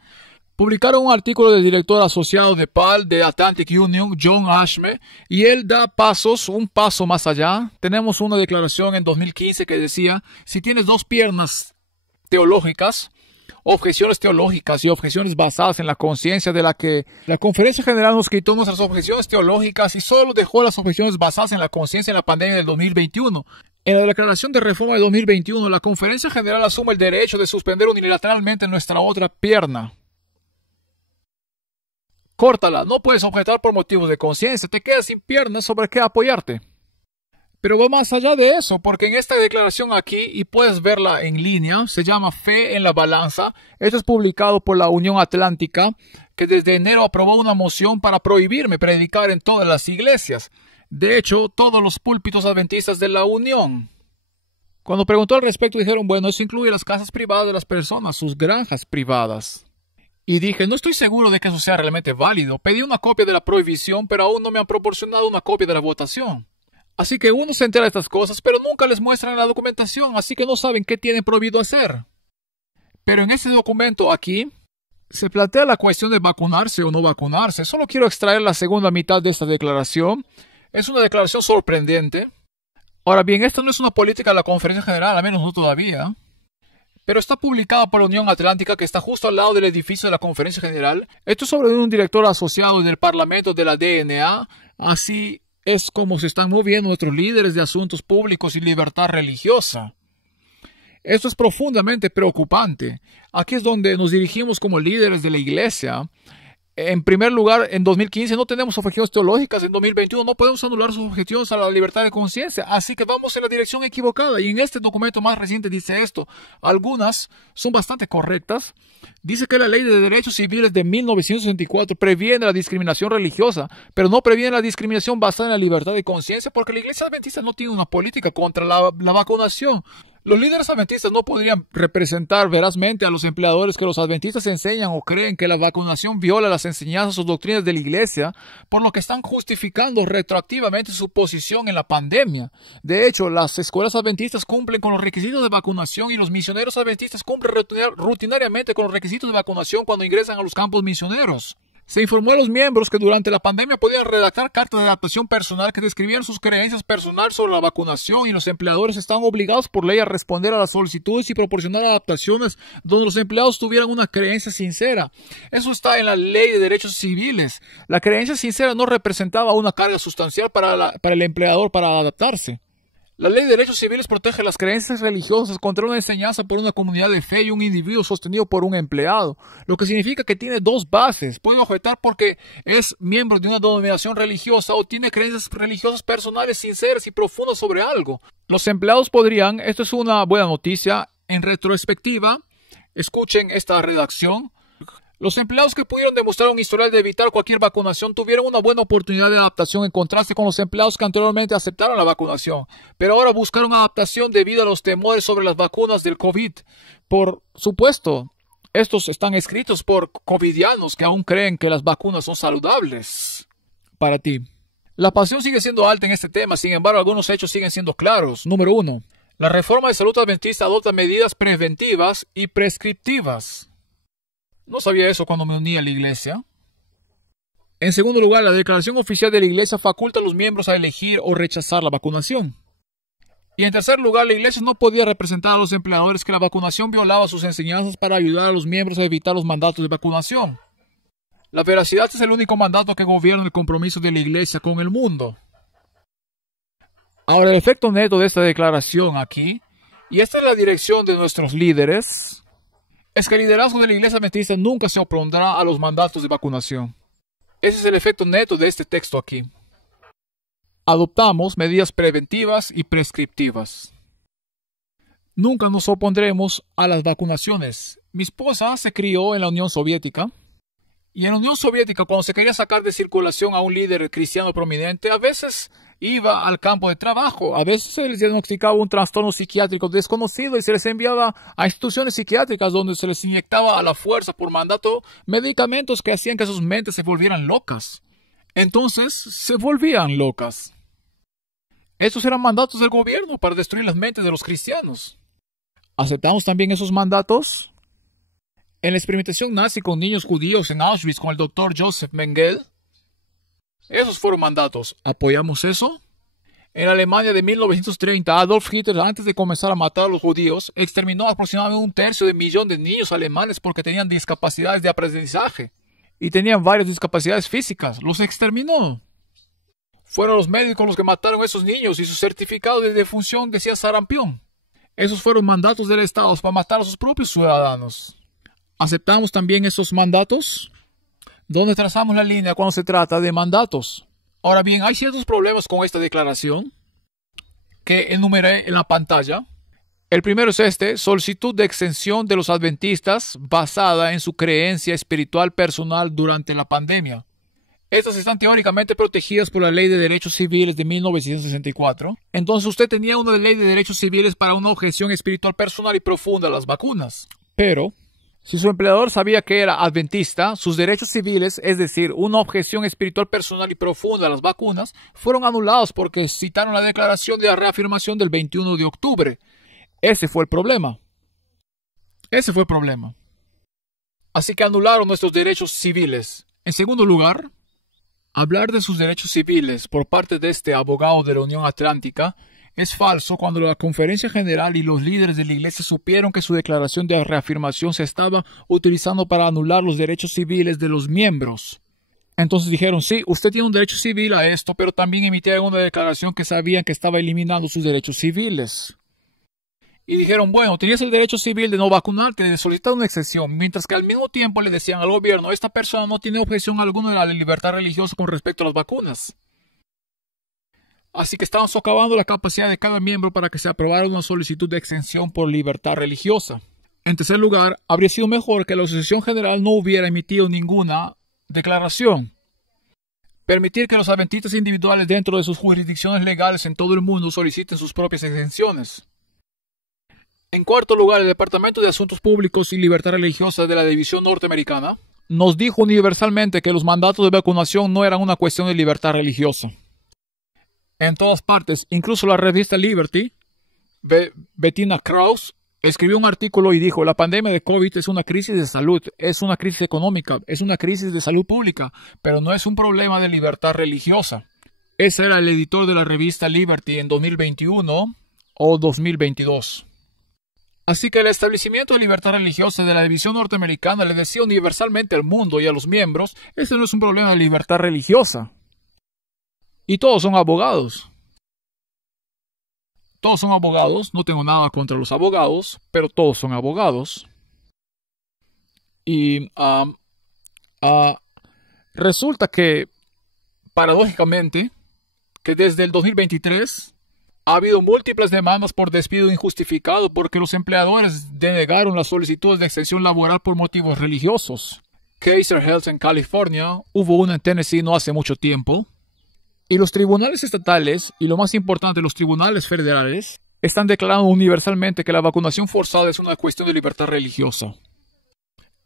Publicaron un artículo del director asociado de PAL de Atlantic Union, John Ashme, y él da un paso más allá. Tenemos una declaración en 2015 que decía: si tienes dos piernas teológicas, objeciones teológicas y objeciones basadas en la conciencia, de la que la Conferencia General nos quitó nuestras objeciones teológicas y solo dejó las objeciones basadas en la conciencia en la pandemia del 2021. En la declaración de reforma de 2021, la Conferencia General asume el derecho de suspender unilateralmente nuestra otra pierna. Córtala, no puedes objetar por motivos de conciencia, te quedas sin piernas sobre qué apoyarte. Pero va más allá de eso, porque en esta declaración aquí, y puedes verla en línea, se llama Fe en la Balanza. Esto es publicado por la Unión Atlántica, que desde enero aprobó una moción para prohibirme predicar en todas las iglesias. De hecho, todos los púlpitos adventistas de la Unión. Cuando preguntó al respecto, dijeron: bueno, eso incluye las casas privadas de las personas, sus granjas privadas. Y dije: no estoy seguro de que eso sea realmente válido. Pedí una copia de la prohibición, pero aún no me han proporcionado una copia de la votación. Así que uno se entera de estas cosas, pero nunca les muestran la documentación, así que no saben qué tienen prohibido hacer. Pero en este documento aquí, se plantea la cuestión de vacunarse o no vacunarse. Solo quiero extraer la segunda mitad de esta declaración. Es una declaración sorprendente. Ahora bien, esta no es una política de la Conferencia General, al menos no todavía. Pero está publicada por la Unión Atlántica, que está justo al lado del edificio de la Conferencia General. Esto es sobre un director asociado del Parlamento de la DNA. Así es como se están moviendo nuestros líderes de asuntos públicos y libertad religiosa. Esto es profundamente preocupante. Aquí es donde nos dirigimos como líderes de la iglesia. En primer lugar, en 2015 no tenemos objeciones teológicas, en 2021 no podemos anular sus objeciones a la libertad de conciencia, así que vamos en la dirección equivocada. Y en este documento más reciente dice esto. Algunas son bastante correctas. Dice que la Ley de Derechos Civiles de 1964 previene la discriminación religiosa, pero no previene la discriminación basada en la libertad de conciencia, porque la Iglesia Adventista no tiene una política contra la vacunación. Los líderes adventistas no podrían representar verazmente a los empleadores que los adventistas enseñan o creen que la vacunación viola las enseñanzas o doctrinas de la iglesia, por lo que están justificando retroactivamente su posición en la pandemia. De hecho, las escuelas adventistas cumplen con los requisitos de vacunación y los misioneros adventistas cumplen rutinariamente con los requisitos de vacunación cuando ingresan a los campos misioneros. Se informó a los miembros que durante la pandemia podían redactar cartas de adaptación personal que describían sus creencias personales sobre la vacunación, y los empleadores estaban obligados por ley a responder a las solicitudes y proporcionar adaptaciones donde los empleados tuvieran una creencia sincera. Eso está en la Ley de Derechos Civiles. La creencia sincera no representaba una carga sustancial para el empleador para adaptarse. La ley de derechos civiles protege las creencias religiosas contra una enseñanza por una comunidad de fe y un individuo sostenido por un empleado, lo que significa que tiene dos bases. Puede objetar porque es miembro de una denominación religiosa o tiene creencias religiosas personales sinceras y profundas sobre algo. Los empleados podrían, esto es una buena noticia, en retrospectiva, escuchen esta redacción. Los empleados que pudieron demostrar un historial de evitar cualquier vacunación tuvieron una buena oportunidad de adaptación en contraste con los empleados que anteriormente aceptaron la vacunación, pero ahora buscaron adaptación debido a los temores sobre las vacunas del COVID. Por supuesto, estos están escritos por covidianos que aún creen que las vacunas son saludables para ti. La pasión sigue siendo alta en este tema, sin embargo, algunos hechos siguen siendo claros. Número 1. La reforma de salud adventista adopta medidas preventivas y prescriptivas. No sabía eso cuando me uní a la iglesia. En segundo lugar, la declaración oficial de la iglesia faculta a los miembros a elegir o rechazar la vacunación. Y en tercer lugar, la iglesia no podía representar a los empleadores que la vacunación violaba sus enseñanzas para ayudar a los miembros a evitar los mandatos de vacunación. La veracidad es el único mandato que gobierna el compromiso de la iglesia con el mundo. Ahora, el efecto neto de esta declaración aquí, y esta es la dirección de nuestros líderes, es que el liderazgo de la iglesia adventista nunca se opondrá a los mandatos de vacunación. Ese es el efecto neto de este texto aquí. Adoptamos medidas preventivas y prescriptivas. Nunca nos opondremos a las vacunaciones. Mi esposa se crió en la Unión Soviética. Y en la Unión Soviética, cuando se quería sacar de circulación a un líder cristiano prominente, a veces iba al campo de trabajo. A veces se les diagnosticaba un trastorno psiquiátrico desconocido y se les enviaba a instituciones psiquiátricas donde se les inyectaba a la fuerza por mandato medicamentos que hacían que sus mentes se volvieran locas. Entonces, se volvían locas. Estos eran mandatos del gobierno para destruir las mentes de los cristianos. ¿Aceptamos también esos mandatos? En la experimentación nazi con niños judíos en Auschwitz con el Dr. Joseph Mengele, esos fueron mandatos. ¿Apoyamos eso? En Alemania de 1930, Adolf Hitler, antes de comenzar a matar a los judíos, exterminó aproximadamente 1/3 de niños alemanes porque tenían discapacidades de aprendizaje y tenían varias discapacidades físicas. Los exterminó. Fueron los médicos los que mataron a esos niños y su certificado de defunción decía sarampión. Esos fueron mandatos del Estado para matar a sus propios ciudadanos. ¿Aceptamos también esos mandatos? ¿Dónde trazamos la línea cuando se trata de mandatos? Ahora bien, hay ciertos problemas con esta declaración que enumeré en la pantalla. El primero es este: solicitud de exención de los adventistas basada en su creencia espiritual personal durante la pandemia. Estas están teóricamente protegidas por la Ley de Derechos Civiles de 1964. Entonces usted tenía una ley de derechos civiles para una objeción espiritual personal y profunda a las vacunas. Pero si su empleador sabía que era adventista, sus derechos civiles, es decir, una objeción espiritual personal y profunda a las vacunas, fueron anulados porque citaron la declaración de la reafirmación del 21 de octubre. Ese fue el problema. Ese fue el problema. Así que anularon nuestros derechos civiles. En segundo lugar, hablar de sus derechos civiles por parte de este abogado de la Unión Atlántica es falso cuando la Conferencia General y los líderes de la Iglesia supieron que su declaración de reafirmación se estaba utilizando para anular los derechos civiles de los miembros. Entonces dijeron, sí, usted tiene un derecho civil a esto, pero también emitieron una declaración que sabían que estaba eliminando sus derechos civiles. Y dijeron, bueno, tenías el derecho civil de no vacunarte, de solicitar una excepción, mientras que al mismo tiempo le decían al gobierno, esta persona no tiene objeción alguna de la libertad religiosa con respecto a las vacunas. Así que estaban socavando la capacidad de cada miembro para que se aprobara una solicitud de exención por libertad religiosa. En tercer lugar, habría sido mejor que la Asociación General no hubiera emitido ninguna declaración. Permitir que los adventistas individuales dentro de sus jurisdicciones legales en todo el mundo soliciten sus propias exenciones. En cuarto lugar, el Departamento de Asuntos Públicos y Libertad Religiosa de la División Norteamericana nos dijo universalmente que los mandatos de vacunación no eran una cuestión de libertad religiosa. En todas partes, incluso la revista Liberty, Bettina Krause escribió un artículo y dijo, la pandemia de COVID es una crisis de salud, es una crisis económica, es una crisis de salud pública, pero no es un problema de libertad religiosa. Ese era el editor de la revista Liberty en 2021 o 2022. Así que el establecimiento de libertad religiosa de la División Norteamericana le decía universalmente al mundo y a los miembros, este no es un problema de libertad religiosa. Y todos son abogados. Todos son abogados, no tengo nada contra los abogados, pero todos son abogados. Y resulta que, paradójicamente, que desde el 2023 ha habido múltiples demandas por despido injustificado porque los empleadores denegaron las solicitudes de extensión laboral por motivos religiosos. Kaiser Health en California, hubo una en Tennessee no hace mucho tiempo. Y los tribunales estatales, y lo más importante, los tribunales federales, están declarando universalmente que la vacunación forzada es una cuestión de libertad religiosa.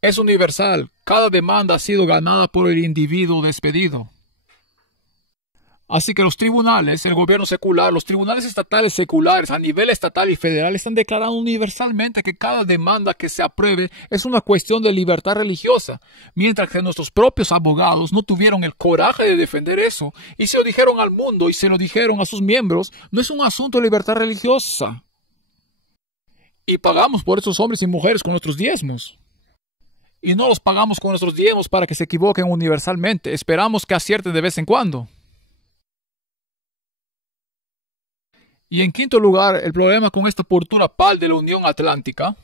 Es universal. Cada demanda ha sido ganada por el individuo despedido. Así que los tribunales, el gobierno secular, los tribunales estatales seculares a nivel estatal y federal están declarando universalmente que cada demanda que se apruebe es una cuestión de libertad religiosa, mientras que nuestros propios abogados no tuvieron el coraje de defender eso y se lo dijeron al mundo y se lo dijeron a sus miembros, no es un asunto de libertad religiosa. Y pagamos por esos hombres y mujeres con nuestros diezmos. Y no los pagamos con nuestros diezmos para que se equivoquen universalmente, esperamos que acierten de vez en cuando. Y en quinto lugar, el problema con esta postura pal de la Unión Atlántica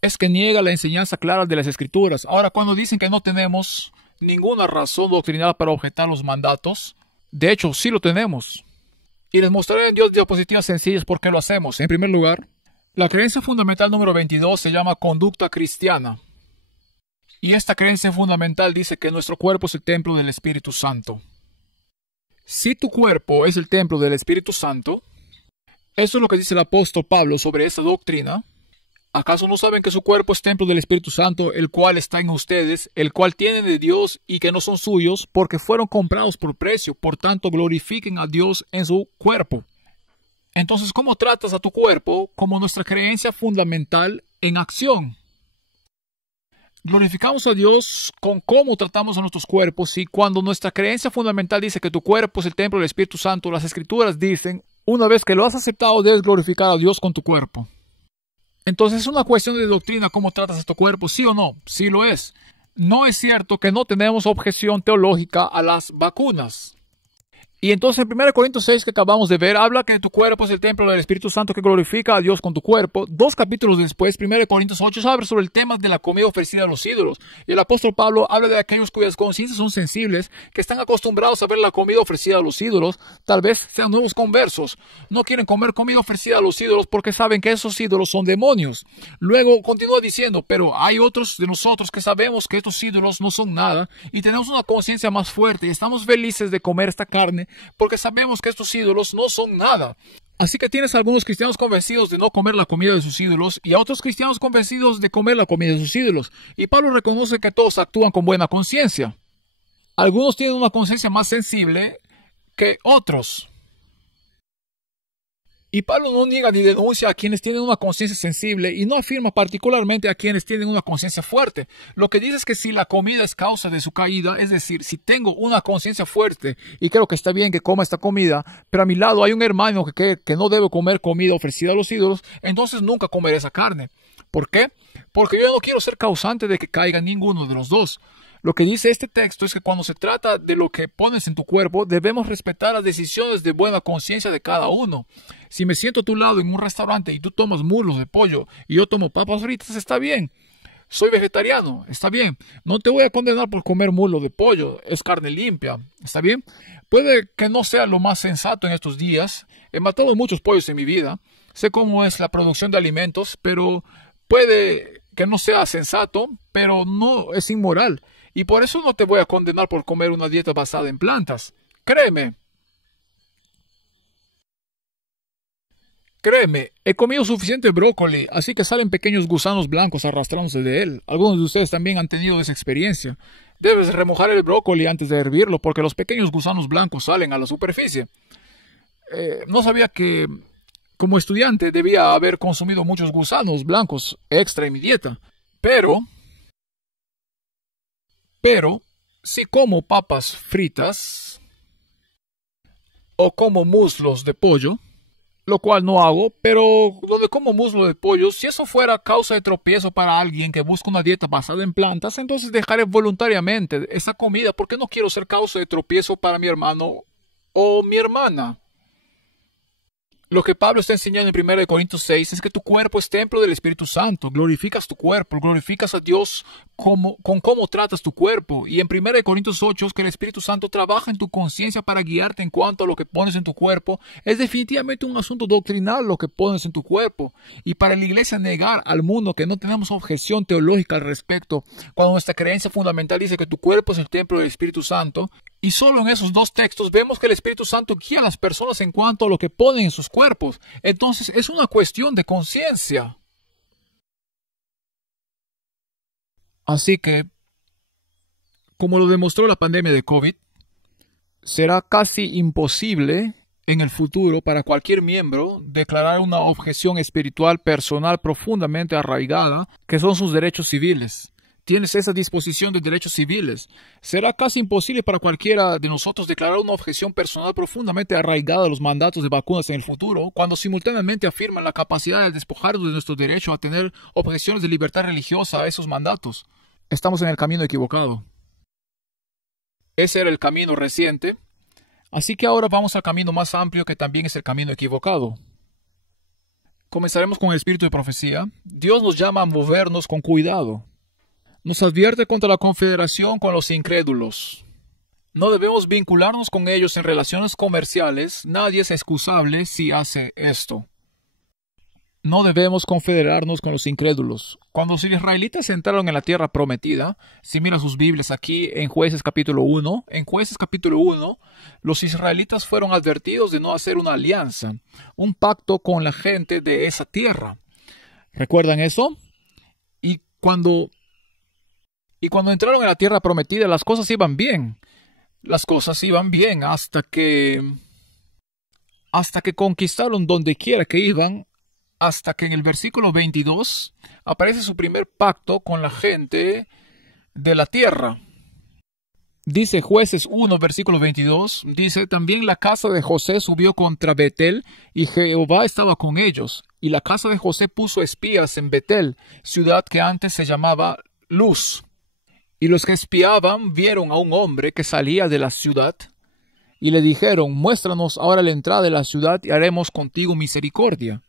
es que niega la enseñanza clara de las Escrituras. Ahora, cuando dicen que no tenemos ninguna razón doctrinal para objetar los mandatos, de hecho, sí lo tenemos. Y les mostraré en Dios diapositivas sencillas por qué lo hacemos. En primer lugar, la creencia fundamental número 22 se llama conducta cristiana. Y esta creencia fundamental dice que nuestro cuerpo es el templo del Espíritu Santo. Si tu cuerpo es el templo del Espíritu Santo, eso es lo que dice el apóstol Pablo sobre esa doctrina. ¿Acaso no saben que su cuerpo es templo del Espíritu Santo, el cual está en ustedes, el cual tienen de Dios y que no son suyos, porque fueron comprados por precio? Por tanto, glorifiquen a Dios en su cuerpo. Entonces, ¿cómo tratas a tu cuerpo? Como nuestra creencia fundamental en acción. Glorificamos a Dios con cómo tratamos a nuestros cuerpos, y cuando nuestra creencia fundamental dice que tu cuerpo es el templo del Espíritu Santo, las Escrituras dicen, una vez que lo has aceptado, debes glorificar a Dios con tu cuerpo. Entonces es una cuestión de doctrina cómo tratas a tu cuerpo, ¿sí o no? Sí lo es. No es cierto que no tenemos objeción teológica a las vacunas. Y entonces en 1 Corintios 6 que acabamos de ver, habla que tu cuerpo es el templo del Espíritu Santo que glorifica a Dios con tu cuerpo. 2 capítulos después, 1 Corintios 8, habla sobre el tema de la comida ofrecida a los ídolos. Y el apóstol Pablo habla de aquellos cuyas conciencias son sensibles, que están acostumbrados a ver la comida ofrecida a los ídolos. Tal vez sean nuevos conversos. No quieren comer comida ofrecida a los ídolos porque saben que esos ídolos son demonios. Luego continúa diciendo, pero hay otros de nosotros que sabemos que estos ídolos no son nada y tenemos una conciencia más fuerte y estamos felices de comer esta carne porque sabemos que estos ídolos no son nada. Así que tienes a algunos cristianos convencidos de no comer la comida de sus ídolos y a otros cristianos convencidos de comer la comida de sus ídolos. Y Pablo reconoce que todos actúan con buena conciencia. Algunos tienen una conciencia más sensible que otros. Y Pablo no niega ni denuncia a quienes tienen una conciencia sensible y no afirma particularmente a quienes tienen una conciencia fuerte. Lo que dice es que si la comida es causa de su caída, es decir, si tengo una conciencia fuerte y creo que está bien que coma esta comida, pero a mi lado hay un hermano que no debe comer comida ofrecida a los ídolos, entonces nunca comeré esa carne. ¿Por qué? Porque yo no quiero ser causante de que caiga ninguno de los dos. Lo que dice este texto es que cuando se trata de lo que pones en tu cuerpo, debemos respetar las decisiones de buena conciencia de cada uno. Si me siento a tu lado en un restaurante y tú tomas muslos de pollo y yo tomo papas fritas, está bien. Soy vegetariano, está bien. No te voy a condenar por comer muslo de pollo, es carne limpia, está bien. Puede que no sea lo más sensato en estos días. He matado muchos pollos en mi vida. Sé cómo es la producción de alimentos, pero puede que no sea sensato, pero no es inmoral. Y por eso no te voy a condenar por comer una dieta basada en plantas. Créeme. Créeme, he comido suficiente brócoli, así que salen pequeños gusanos blancos arrastrándose de él. Algunos de ustedes también han tenido esa experiencia. Debes remojar el brócoli antes de hervirlo porque los pequeños gusanos blancos salen a la superficie. No sabía que como estudiante debía haber consumido muchos gusanos blancos extra en mi dieta. Pero si como papas fritas o como muslos de pollo, lo cual no hago, pero donde como muslo de pollo, si eso fuera causa de tropiezo para alguien que busca una dieta basada en plantas, entonces dejaré voluntariamente esa comida porque no quiero ser causa de tropiezo para mi hermano o mi hermana. Lo que Pablo está enseñando en 1 Corintios 6 es que tu cuerpo es templo del Espíritu Santo. Glorificas tu cuerpo, glorificas a Dios con cómo tratas tu cuerpo. Y en 1 Corintios 8 es que el Espíritu Santo trabaja en tu conciencia para guiarte en cuanto a lo que pones en tu cuerpo. Es definitivamente un asunto doctrinal lo que pones en tu cuerpo. Y para la iglesia negar al mundo que no tenemos objeción teológica al respecto, cuando nuestra creencia fundamental dice que tu cuerpo es el templo del Espíritu Santo, y solo en esos dos textos vemos que el Espíritu Santo guía a las personas en cuanto a lo que ponen en sus cuerpos. Entonces es una cuestión de conciencia. Así que, como lo demostró la pandemia de COVID, será casi imposible en el futuro para cualquier miembro declarar una objeción espiritual personal profundamente arraigada, que son sus derechos civiles. Tienes esa disposición de derechos civiles. Será casi imposible para cualquiera de nosotros declarar una objeción personal profundamente arraigada a los mandatos de vacunas en el futuro, cuando simultáneamente afirman la capacidad de despojarnos de nuestro derecho a tener objeciones de libertad religiosa a esos mandatos. Estamos en el camino equivocado. Ese era el camino reciente, así que ahora vamos al camino más amplio, que también es el camino equivocado. Comenzaremos con el espíritu de profecía. Dios nos llama a movernos con cuidado. Nos advierte contra la confederación con los incrédulos. No debemos vincularnos con ellos en relaciones comerciales. Nadie es excusable si hace esto. No debemos confederarnos con los incrédulos. Cuando los israelitas entraron en la tierra prometida, si miran sus Biblias aquí en Jueces capítulo 1, los israelitas fueron advertidos de no hacer una alianza, un pacto con la gente de esa tierra. ¿Recuerdan eso? Y cuando entraron en la tierra prometida, las cosas iban bien. Las cosas iban bien hasta que conquistaron donde quiera que iban, hasta que en el versículo 22 aparece su primer pacto con la gente de la tierra. Dice Jueces 1, versículo 22, dice: también la casa de José subió contra Betel, y Jehová estaba con ellos. Y la casa de José puso espías en Betel, ciudad que antes se llamaba Luz. Y los que espiaban vieron a un hombre que salía de la ciudad, y le dijeron: muéstranos ahora la entrada de la ciudad, y haremos contigo misericordia.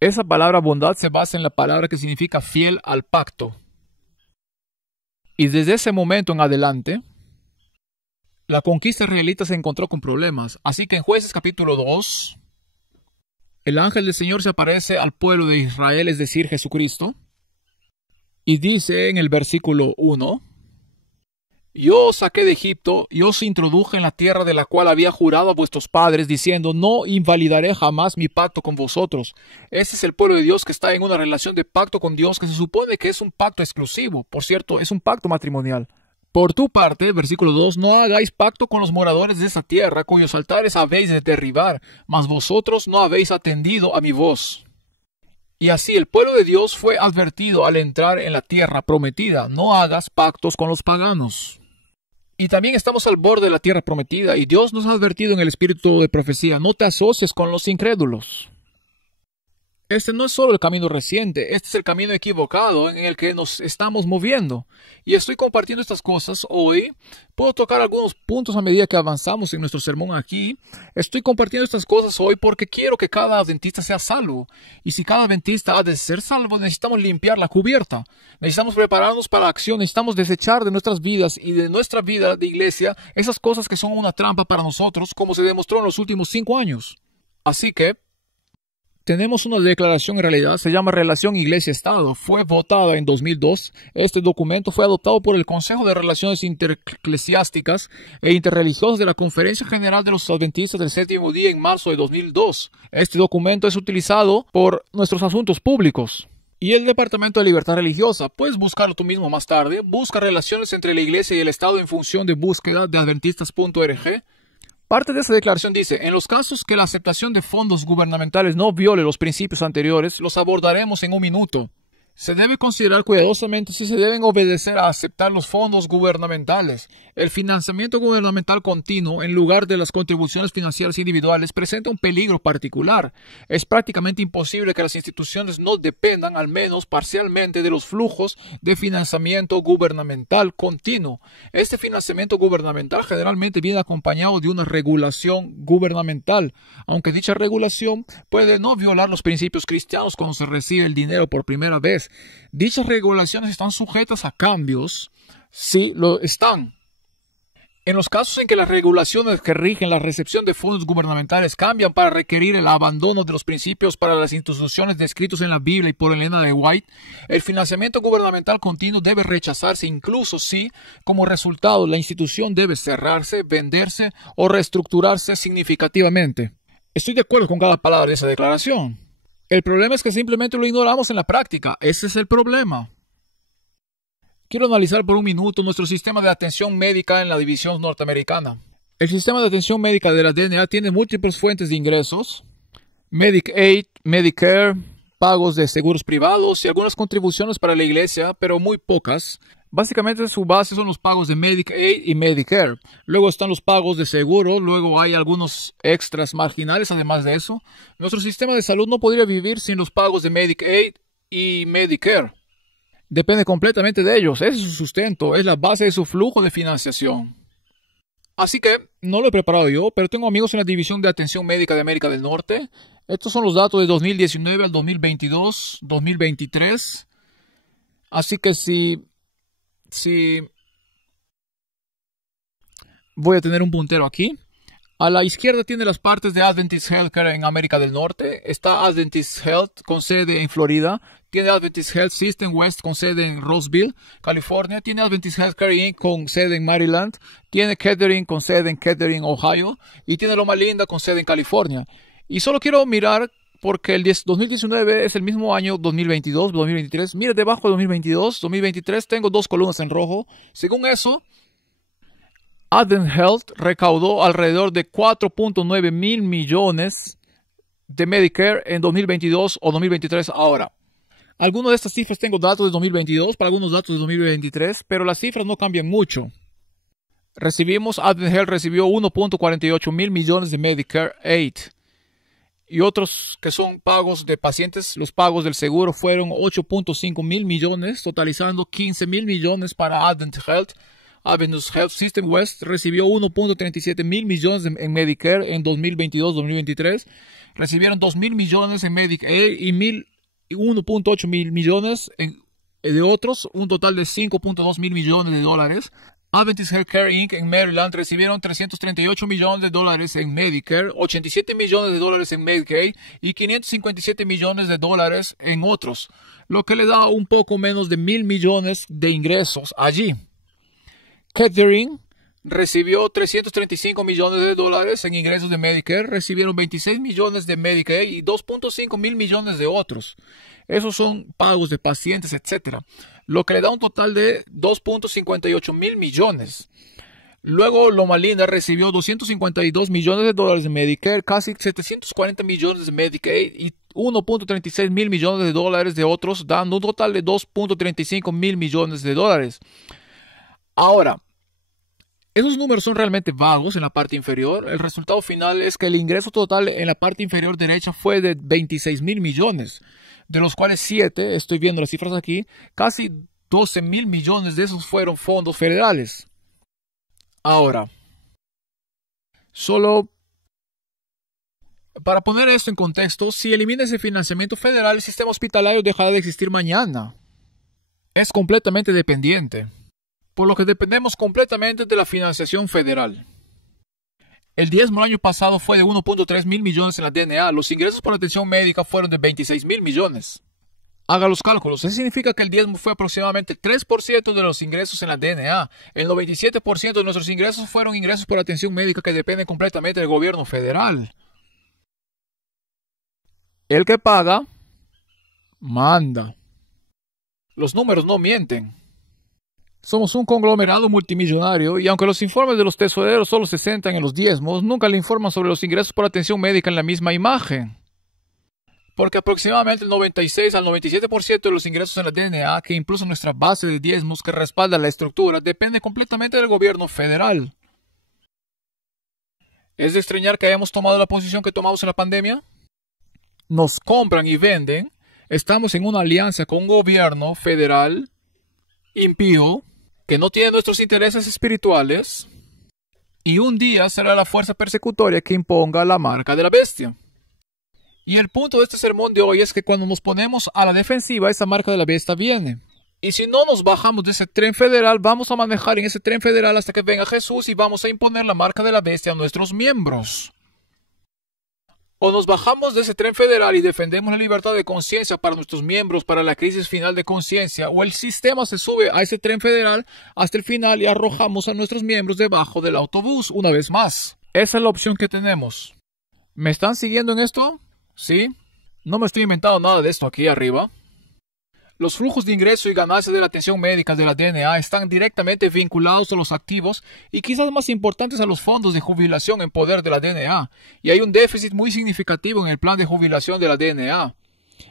Esa palabra bondad se basa en la palabra que significa fiel al pacto. Y desde ese momento en adelante, la conquista israelita se encontró con problemas. Así que en Jueces capítulo 2, el ángel del Señor se aparece al pueblo de Israel, es decir, Jesucristo. Y dice en el versículo 1, yo os saqué de Egipto y os introduje en la tierra de la cual había jurado a vuestros padres, diciendo: no invalidaré jamás mi pacto con vosotros. Ese es el pueblo de Dios que está en una relación de pacto con Dios, que se supone que es un pacto exclusivo. Por cierto, es un pacto matrimonial. Por tu parte, versículo 2, no hagáis pacto con los moradores de esa tierra, cuyos altares habéis de derribar, mas vosotros no habéis atendido a mi voz. Y así el pueblo de Dios fue advertido al entrar en la tierra prometida: no hagas pactos con los paganos. Y también estamos al borde de la tierra prometida, y Dios nos ha advertido en el espíritu de profecía: no te asocies con los incrédulos. Este no es solo el camino reciente, este es el camino equivocado en el que nos estamos moviendo. Y estoy compartiendo estas cosas hoy. Puedo tocar algunos puntos a medida que avanzamos en nuestro sermón aquí. Estoy compartiendo estas cosas hoy porque quiero que cada adventista sea salvo. Y si cada adventista ha de ser salvo, necesitamos limpiar la cubierta. Necesitamos prepararnos para la acción. Necesitamos desechar de nuestras vidas y de nuestra vida de iglesia esas cosas que son una trampa para nosotros, como se demostró en los últimos 5 años. Así que tenemos una declaración en realidad, se llama Relación Iglesia-Estado. Fue votada en 2002. Este documento fue adoptado por el Consejo de Relaciones Intereclesiásticas e Interreligiosas de la Conferencia General de los Adventistas del Séptimo Día en marzo de 2002. Este documento es utilizado por nuestros asuntos públicos. Y el Departamento de Libertad Religiosa, puedes buscarlo tú mismo más tarde. Busca relaciones entre la Iglesia y el Estado en función de búsqueda de adventistas.org. Parte de esta declaración dice: en los casos que la aceptación de fondos gubernamentales no viole los principios anteriores, los abordaremos en un minuto. Se debe considerar cuidadosamente si se deben obedecer a aceptar los fondos gubernamentales. El financiamiento gubernamental continuo, en lugar de las contribuciones financieras individuales, presenta un peligro particular. Es prácticamente imposible que las instituciones no dependan, al menos parcialmente, de los flujos de financiamiento gubernamental continuo. Este financiamiento gubernamental generalmente viene acompañado de una regulación gubernamental, aunque dicha regulación puede no violar los principios cristianos cuando se recibe el dinero por primera vez. Dichas regulaciones están sujetas a cambios, sí lo están. En los casos en que las regulaciones que rigen la recepción de fondos gubernamentales cambian para requerir el abandono de los principios para las instituciones descritos en la Biblia y por Elena de White, el financiamiento gubernamental continuo debe rechazarse incluso si, como resultado, la institución debe cerrarse, venderse o reestructurarse significativamente. Estoy de acuerdo con cada palabra de esa declaración. El problema es que simplemente lo ignoramos en la práctica. Ese es el problema. Quiero analizar por un minuto nuestro sistema de atención médica en la división norteamericana. El sistema de atención médica de la DNA tiene múltiples fuentes de ingresos: Medicaid, Medicare, pagos de seguros privados y algunas contribuciones para la iglesia, pero muy pocas. Básicamente su base son los pagos de Medicaid y Medicare. Luego están los pagos de seguro, luego hay algunos extras marginales además de eso. Nuestro sistema de salud no podría vivir sin los pagos de Medicaid y Medicare. Depende completamente de ellos, ese es su sustento, es la base de su flujo de financiación. Así que, no lo he preparado yo, pero tengo amigos en la División de Atención Médica de América del Norte. Estos son los datos de 2019 al 2022, 2023. Así que si voy a tener un puntero aquí. A la izquierda tiene las partes de Adventist Healthcare en América del Norte. Está Adventist Health con sede en Florida. Tiene Adventist Health System West con sede en Roseville, California. Tiene Adventist Healthcare Inc. con sede en Maryland. Tiene Kettering con sede en Kettering, Ohio. Y tiene Loma Linda con sede en California. Y solo quiero mirar porque el 2019 es el mismo año 2022, 2023. Mira, debajo de 2022, 2023 tengo dos columnas en rojo. Según eso, Advent Health recaudó alrededor de 4.9 mil millones de Medicare en 2022 o 2023 ahora. Algunas de estas cifras tengo datos de 2022, para algunos datos de 2023, pero las cifras no cambian mucho. Advent Health recibió 1.48 mil millones de Medicare Aid. Y otros que son pagos de pacientes, los pagos del seguro fueron 8.5 mil millones, totalizando 15 mil millones para Advent Health. Adventist Health System West recibió 1.37 mil millones en Medicare en 2022-2023. Recibieron 2 mil millones en Medicare y 1.8 mil millones de otros, un total de 5.2 mil millones de dólares. Adventist Healthcare Inc. en Maryland recibieron 338 millones de dólares en Medicare, 87 millones de dólares en Medicaid y 557 millones de dólares en otros, lo que le da un poco menos de 1,000 millones de ingresos allí. Kettering recibió 335 millones de dólares en ingresos de Medicare, recibieron 26 millones de Medicaid y 2.5 mil millones de otros. Esos son pagos de pacientes, etc. Lo que le da un total de 2.58 mil millones. Luego Loma Linda recibió 252 millones de dólares de Medicare, casi 740 millones de Medicaid y 1.36 mil millones de dólares de otros, dando un total de 2.35 mil millones de dólares. Ahora, esos números son realmente vagos en la parte inferior. El resultado final es que el ingreso total en la parte inferior derecha fue de 26 mil millones, de los cuales 7, estoy viendo las cifras aquí, casi 12 mil millones de esos fueron fondos federales. Ahora, solo para poner esto en contexto, si elimina ese financiamiento federal, el sistema hospitalario dejará de existir mañana. Es completamente dependiente, por lo que dependemos completamente de la financiación federal. El diezmo el año pasado fue de 1.3 mil millones en la DNA. Los ingresos por atención médica fueron de 26 mil millones. Haga los cálculos. Eso significa que el diezmo fue aproximadamente 3% de los ingresos en la DNA. El 97% de nuestros ingresos fueron ingresos por atención médica que dependen completamente del gobierno federal. El que paga, manda. Los números no mienten. Somos un conglomerado multimillonario y aunque los informes de los tesoreros solo se centran en los diezmos, nunca le informan sobre los ingresos por atención médica en la misma imagen. porque aproximadamente el 96 al 97% de los ingresos en la DNA, que incluso nuestra base de diezmos que respalda la estructura, depende completamente del gobierno federal. ¿Es de extrañar que hayamos tomado la posición que tomamos en la pandemia? Nos compran y venden. Estamos en una alianza con un gobierno federal impío que no tiene nuestros intereses espirituales y un día será la fuerza persecutoria que imponga la marca de la bestia. Y el punto de este sermón de hoy es que cuando nos ponemos a la defensiva, esa marca de la bestia viene. Y si no nos bajamos de ese tren federal, vamos a manejar en ese tren federal hasta que venga Jesús y vamos a imponer la marca de la bestia a nuestros miembros. O nos bajamos de ese tren federal y defendemos la libertad de conciencia para nuestros miembros para la crisis final de conciencia, o el sistema se sube a ese tren federal hasta el final y arrojamos a nuestros miembros debajo del autobús una vez más. Esa es la opción que tenemos. ¿Me están siguiendo en esto? ¿Sí? No me estoy inventando nada de esto aquí arriba. Los flujos de ingreso y ganancias de la atención médica de la DNA están directamente vinculados a los activos y quizás más importantes a los fondos de jubilación en poder de la DNA, y hay un déficit muy significativo en el plan de jubilación de la DNA.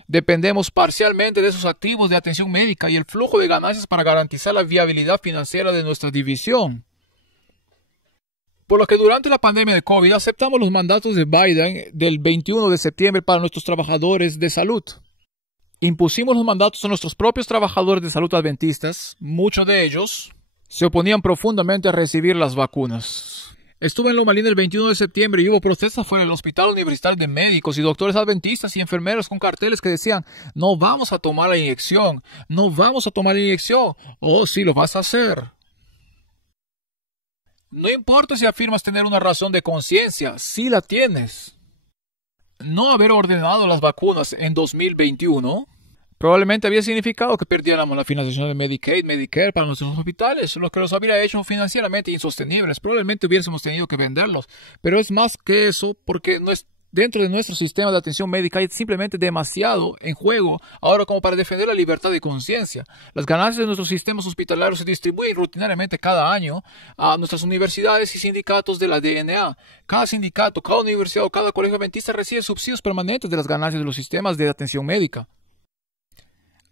Dependemos parcialmente de esos activos de atención médica y el flujo de ganancias para garantizar la viabilidad financiera de nuestra división. Por lo que durante la pandemia de COVID aceptamos los mandatos de Biden del 21 de septiembre para nuestros trabajadores de salud. Impusimos los mandatos a nuestros propios trabajadores de salud adventistas. Muchos de ellos se oponían profundamente a recibir las vacunas. Estuve en Loma Linda el 21 de septiembre y hubo protestas fuera del Hospital Universitario de Médicos y doctores adventistas y enfermeros con carteles que decían: no vamos a tomar la inyección, no vamos a tomar la inyección. Oh, sí, lo vas a hacer. No importa si afirmas tener una razón de conciencia, sí la tienes. No haber ordenado las vacunas en 2021 probablemente había significado que perdiéramos la financiación de Medicaid, Medicare para nuestros hospitales, lo que los habría hecho financieramente insostenibles. Probablemente hubiésemos tenido que venderlos, pero es más que eso porque dentro de nuestro sistema de atención médica hay simplemente demasiado en juego ahora como para defender la libertad de conciencia. Las ganancias de nuestros sistemas hospitalarios se distribuyen rutinariamente cada año a nuestras universidades y sindicatos de la DNA. Cada sindicato, cada universidad o cada colegio adventista recibe subsidios permanentes de las ganancias de los sistemas de atención médica.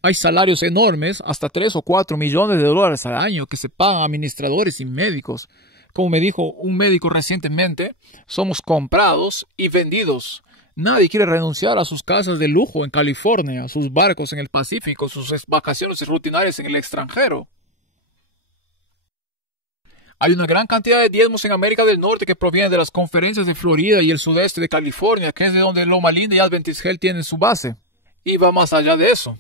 Hay salarios enormes, hasta 3 o 4 millones de dólares al año, que se pagan a administradores y médicos. Como me dijo un médico recientemente, somos comprados y vendidos. Nadie quiere renunciar a sus casas de lujo en California, sus barcos en el Pacífico, sus vacaciones rutinarias en el extranjero. Hay una gran cantidad de diezmos en América del Norte que provienen de las conferencias de Florida y el sudeste de California, que es de donde Loma Linda y Adventist Health tienen su base. Y va más allá de eso.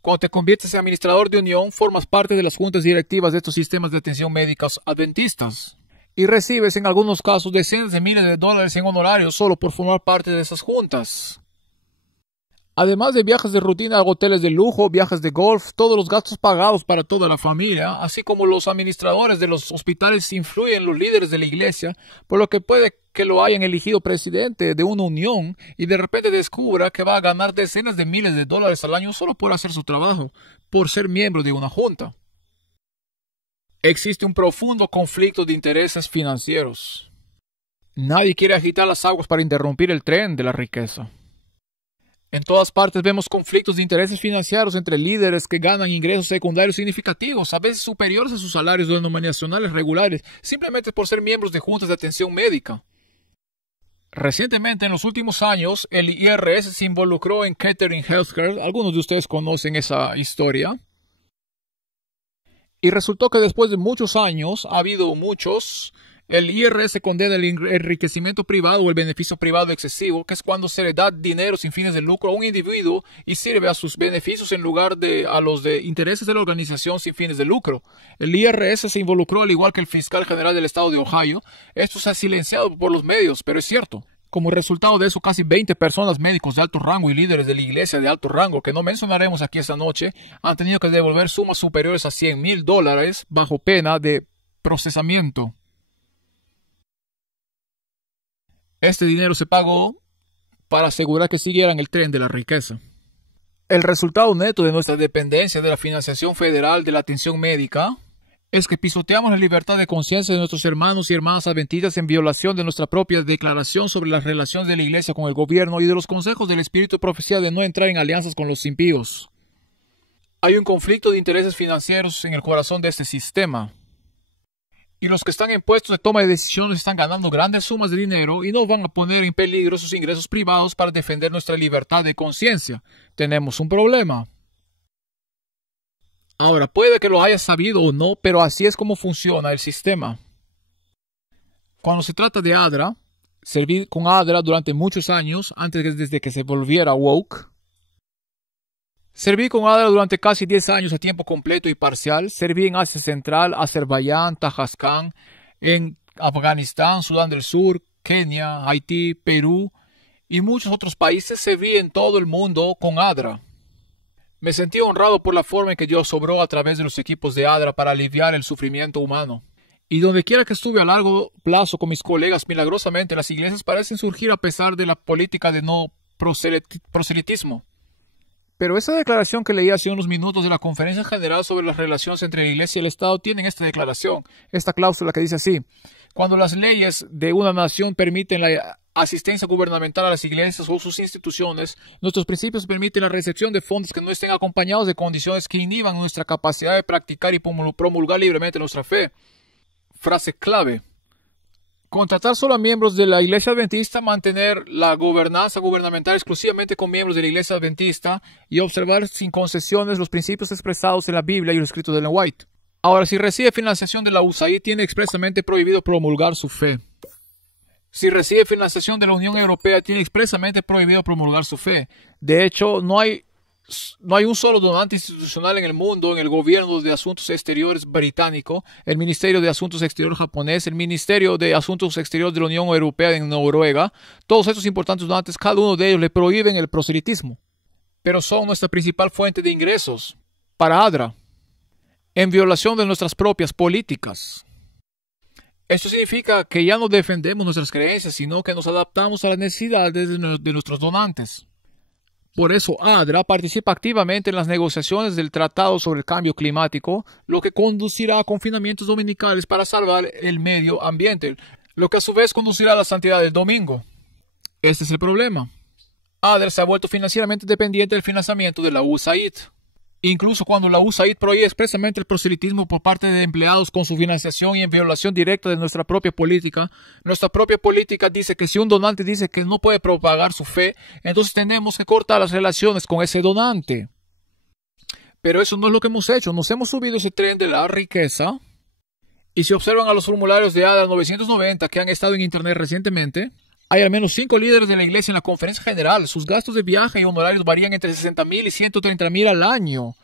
Cuando te conviertes en administrador de unión, formas parte de las juntas directivas de estos sistemas de atención médicas adventistas. Y recibes en algunos casos decenas de miles de dólares en honorarios solo por formar parte de esas juntas. Además de viajes de rutina a hoteles de lujo, viajes de golf, todos los gastos pagados para toda la familia, así como los administradores de los hospitales influyen en los líderes de la iglesia, por lo que puede que lo hayan elegido presidente de una unión y de repente descubra que va a ganar decenas de miles de dólares al año solo por hacer su trabajo, por ser miembro de una junta. Existe un profundo conflicto de intereses financieros. Nadie quiere agitar las aguas para interrumpir el tren de la riqueza. En todas partes vemos conflictos de intereses financieros entre líderes que ganan ingresos secundarios significativos, a veces superiores a sus salarios denominacionales regulares, simplemente por ser miembros de juntas de atención médica. Recientemente, en los últimos años, el IRS se involucró en Kettering Healthcare. Algunos de ustedes conocen esa historia. Y resultó que después de muchos años, el IRS condena el enriquecimiento privado o el beneficio privado excesivo, que es cuando se le da dinero sin fines de lucro a un individuo y sirve a sus beneficios en lugar de a los de intereses de la organización sin fines de lucro. El IRS se involucró al igual que el fiscal general del estado de Ohio. Esto se ha silenciado por los medios, pero es cierto. Como resultado de eso, casi 20 personas, médicos de alto rango y líderes de la iglesia de alto rango, que no mencionaremos aquí esta noche, han tenido que devolver sumas superiores a $100,000 bajo pena de procesamiento. Este dinero se pagó para asegurar que siguieran el tren de la riqueza. El resultado neto de nuestra dependencia de la financiación federal de la atención médica es que pisoteamos la libertad de conciencia de nuestros hermanos y hermanas adventistas en violación de nuestra propia declaración sobre las relaciones de la Iglesia con el gobierno y de los consejos del Espíritu de Profecía de no entrar en alianzas con los impíos. Hay un conflicto de intereses financieros en el corazón de este sistema. Y los que están en puestos de toma de decisiones están ganando grandes sumas de dinero y no van a poner en peligro sus ingresos privados para defender nuestra libertad de conciencia. Tenemos un problema. Ahora, puede que lo hayas sabido o no, pero así es como funciona el sistema. Cuando se trata de ADRA, serví con ADRA durante muchos años, desde que se volviera woke. Serví con ADRA durante casi 10 años a tiempo completo y parcial. Serví en Asia Central, Azerbaiyán, Tajikistán, en Afganistán, Sudán del Sur, Kenia, Haití, Perú y muchos otros países. Serví en todo el mundo con ADRA. Me sentí honrado por la forma en que Dios obró a través de los equipos de ADRA para aliviar el sufrimiento humano. Y donde quiera que estuve a largo plazo con mis colegas, milagrosamente las iglesias parecen surgir a pesar de la política de no proselitismo. Pero esa declaración que leí hace unos minutos de la Conferencia General sobre las relaciones entre la Iglesia y el Estado tienen esta declaración, esta cláusula que dice así: cuando las leyes de una nación permiten la asistencia gubernamental a las iglesias o sus instituciones, nuestros principios permiten la recepción de fondos que no estén acompañados de condiciones que inhiban nuestra capacidad de practicar y promulgar libremente nuestra fe. Frase clave: contratar solo a miembros de la Iglesia Adventista, mantener la gobernanza gubernamental exclusivamente con miembros de la Iglesia Adventista y observar sin concesiones los principios expresados en la Biblia y los escritos de Ellen White. Ahora, si recibe financiación de la USAID, tiene expresamente prohibido promulgar su fe. Si recibe financiación de la Unión Europea, tiene expresamente prohibido promulgar su fe. De hecho, no hay un solo donante institucional en el mundo, en el gobierno de asuntos exteriores británico, el Ministerio de Asuntos Exteriores japonés, el Ministerio de Asuntos Exteriores de la Unión Europea en Noruega. Todos estos importantes donantes, cada uno de ellos le prohíben el proselitismo. Pero son nuestra principal fuente de ingresos para ADRA, en violación de nuestras propias políticas. Esto significa que ya no defendemos nuestras creencias, sino que nos adaptamos a las necesidades de nuestros donantes. Por eso ADRA participa activamente en las negociaciones del Tratado sobre el Cambio Climático, lo que conducirá a confinamientos dominicales para salvar el medio ambiente, lo que a su vez conducirá a la santidad del domingo. Este es el problema. ADRA se ha vuelto financieramente dependiente del financiamiento de la USAID. Incluso cuando la USAID prohíbe expresamente el proselitismo por parte de empleados con su financiación y en violación directa de nuestra propia política dice que si un donante dice que no puede propagar su fe, entonces tenemos que cortar las relaciones con ese donante. Pero eso no es lo que hemos hecho. Nos hemos subido ese tren de la riqueza. Y si observan a los formularios de ADRA 990 que han estado en internet recientemente, hay al menos 5 líderes de la iglesia en la conferencia general. Sus gastos de viaje y honorarios varían entre 60,000 y 130,000 al año,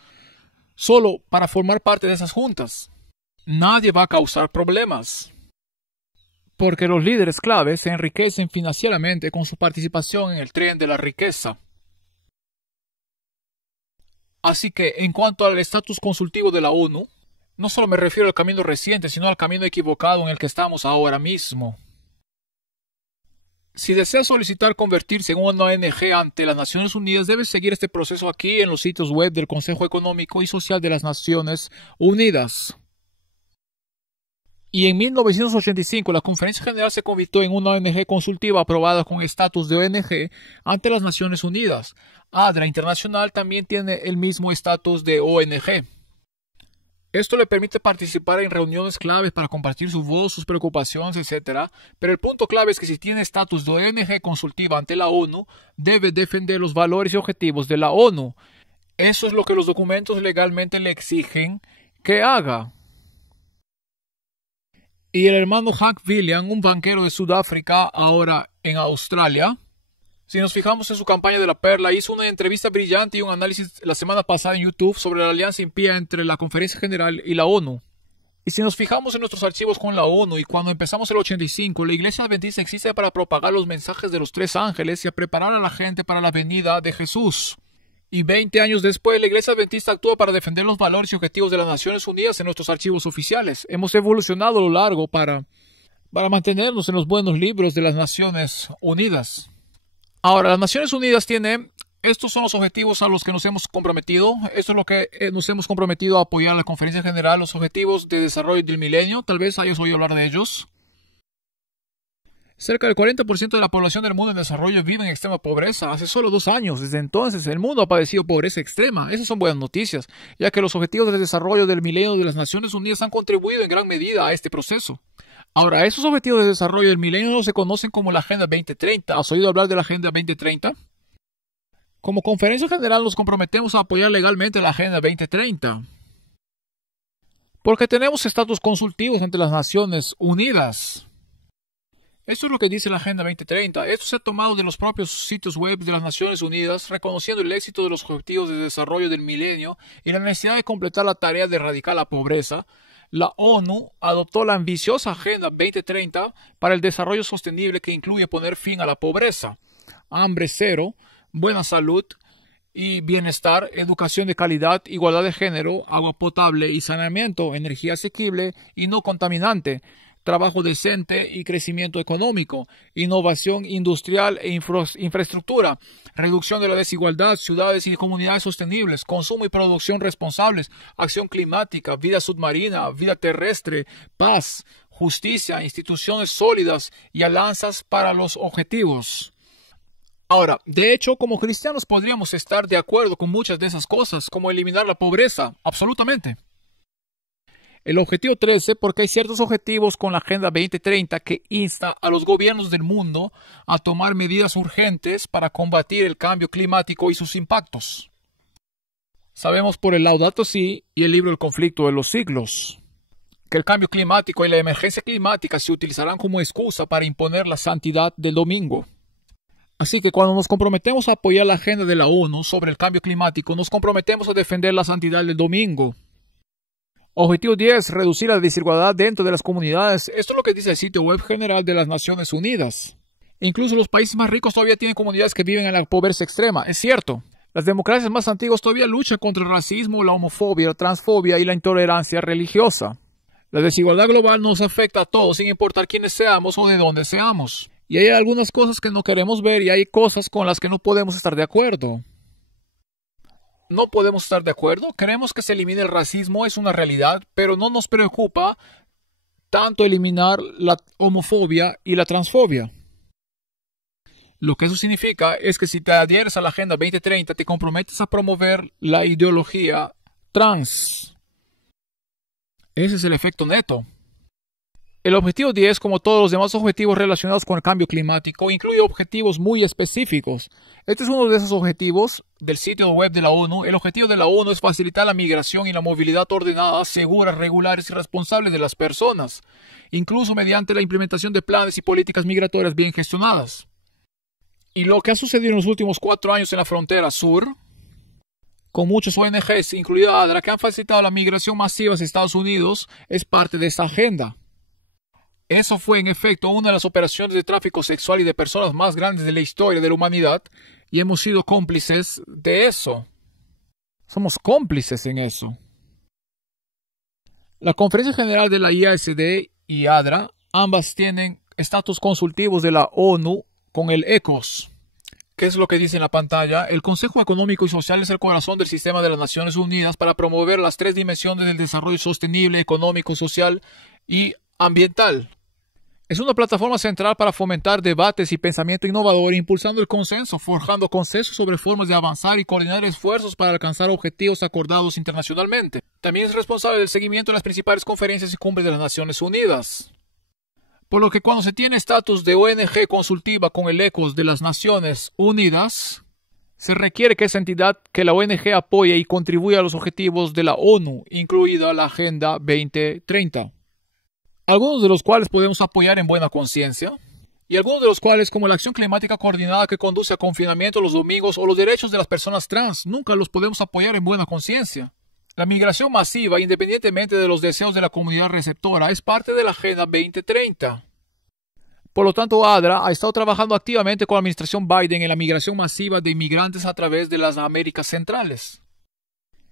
solo para formar parte de esas juntas. Nadie va a causar problemas, porque los líderes claves se enriquecen financieramente con su participación en el tren de la riqueza. Así que, en cuanto al estatus consultivo de la ONU, no solo me refiero al camino reciente, sino al camino equivocado en el que estamos ahora mismo. Si desea solicitar convertirse en una ONG ante las Naciones Unidas, debe seguir este proceso aquí en los sitios web del Consejo Económico y Social de las Naciones Unidas. Y en 1985 la Conferencia General se convirtió en una ONG consultiva aprobada con estatus de ONG ante las Naciones Unidas. ADRA Internacional también tiene el mismo estatus de ONG. Esto le permite participar en reuniones claves para compartir su voz, sus preocupaciones, etc. Pero el punto clave es que si tiene estatus de ONG consultiva ante la ONU, debe defender los valores y objetivos de la ONU. Eso es lo que los documentos legalmente le exigen que haga. Y el hermano Hank William, un banquero de Sudáfrica, ahora en Australia, si nos fijamos en su campaña de la perla, hizo una entrevista brillante y un análisis la semana pasada en YouTube sobre la alianza impía entre la Conferencia General y la ONU. Y si nos fijamos en nuestros archivos con la ONU y cuando empezamos el 85, la Iglesia Adventista existe para propagar los mensajes de los 3 ángeles y a preparar a la gente para la venida de Jesús. Y 20 años después, la Iglesia Adventista actúa para defender los valores y objetivos de las Naciones Unidas en nuestros archivos oficiales. Hemos evolucionado a lo largo para mantenernos en los buenos libros de las Naciones Unidas. Ahora, las Naciones Unidas tiene Estos son los objetivos a los que nos hemos comprometido. Esto es lo que nos hemos comprometido a apoyar a la Conferencia General, los Objetivos de Desarrollo del Milenio. Tal vez hayas oído hablar de ellos. Cerca del 40% de la población del mundo en desarrollo vive en extrema pobreza. Hace solo 2 años, desde entonces, el mundo ha padecido pobreza extrema. Esas son buenas noticias, ya que los Objetivos de Desarrollo del Milenio de las Naciones Unidas han contribuido en gran medida a este proceso. Ahora, esos Objetivos de Desarrollo del Milenio se conocen como la Agenda 2030. ¿Has oído hablar de la Agenda 2030? Como Conferencia General nos comprometemos a apoyar legalmente la Agenda 2030. Porque tenemos estatus consultivos ante las Naciones Unidas. Esto es lo que dice la Agenda 2030. Esto se ha tomado de los propios sitios web de las Naciones Unidas, reconociendo el éxito de los Objetivos de Desarrollo del Milenio y la necesidad de completar la tarea de erradicar la pobreza. La ONU adoptó la ambiciosa Agenda 2030 para el desarrollo sostenible que incluye poner fin a la pobreza, hambre cero, buena salud y bienestar, educación de calidad, igualdad de género, agua potable y saneamiento, energía asequible y no contaminante, trabajo decente y crecimiento económico, innovación industrial e infraestructura, reducción de la desigualdad, ciudades y comunidades sostenibles, consumo y producción responsables, acción climática, vida submarina, vida terrestre, paz, justicia, instituciones sólidas y alianzas para los objetivos. Ahora, de hecho, como cristianos podríamos estar de acuerdo con muchas de esas cosas, como eliminar la pobreza, absolutamente. El objetivo 13, porque hay ciertos objetivos con la Agenda 2030 que insta a los gobiernos del mundo a tomar medidas urgentes para combatir el cambio climático y sus impactos. Sabemos por el Laudato Si y el libro El conflicto de los siglos que el cambio climático y la emergencia climática se utilizarán como excusa para imponer la santidad del domingo. Así que cuando nos comprometemos a apoyar la agenda de la ONU sobre el cambio climático, nos comprometemos a defender la santidad del domingo. Objetivo 10. Reducir la desigualdad dentro de las comunidades. Esto es lo que dice el sitio web general de las Naciones Unidas. Incluso los países más ricos todavía tienen comunidades que viven en la pobreza extrema. Es cierto. Las democracias más antiguas todavía luchan contra el racismo, la homofobia, la transfobia y la intolerancia religiosa. La desigualdad global nos afecta a todos sin importar quiénes seamos o de dónde seamos. Y hay algunas cosas que no queremos ver y hay cosas con las que no podemos estar de acuerdo. No podemos estar de acuerdo. Queremos que se elimine el racismo, es una realidad, pero no nos preocupa tanto eliminar la homofobia y la transfobia. Lo que eso significa es que si te adhieres a la Agenda 2030, te comprometes a promover la ideología trans. Ese es el efecto neto. El objetivo 10, como todos los demás objetivos relacionados con el cambio climático, incluye objetivos muy específicos. Este es uno de esos objetivos del sitio web de la ONU. El objetivo de la ONU es facilitar la migración y la movilidad ordenada, segura, regulares y responsables de las personas, incluso mediante la implementación de planes y políticas migratorias bien gestionadas. Y lo que ha sucedido en los últimos 4 años en la frontera sur, con muchas ONGs, incluida ADRA, que han facilitado la migración masiva hacia Estados Unidos, es parte de esta agenda. Eso fue en efecto una de las operaciones de tráfico sexual y de personas más grandes de la historia de la humanidad y hemos sido cómplices de eso. Somos cómplices en eso. La Conferencia General de la IASD y ADRA, ambas tienen estatus consultivos de la ONU con el ECOS. ¿Qué es lo que dice en la pantalla? El Consejo Económico y Social es el corazón del sistema de las Naciones Unidas para promover las 3 dimensiones del desarrollo sostenible, económico, social y ambiental. Es una plataforma central para fomentar debates y pensamiento innovador, impulsando el consenso, forjando consensos sobre formas de avanzar y coordinar esfuerzos para alcanzar objetivos acordados internacionalmente. También es responsable del seguimiento de las principales conferencias y cumbres de las Naciones Unidas. Por lo que cuando se tiene estatus de ONG consultiva con el ECOS de las Naciones Unidas, se requiere que esa entidad que la ONG apoye y contribuya a los objetivos de la ONU, incluida la Agenda 2030. Algunos de los cuales podemos apoyar en buena conciencia, y algunos de los cuales, como la acción climática coordinada que conduce a confinamiento los domingos o los derechos de las personas trans, nunca los podemos apoyar en buena conciencia. La migración masiva, independientemente de los deseos de la comunidad receptora, es parte de la Agenda 2030. Por lo tanto, ADRA ha estado trabajando activamente con la administración Biden en la migración masiva de inmigrantes a través de las Américas Centrales.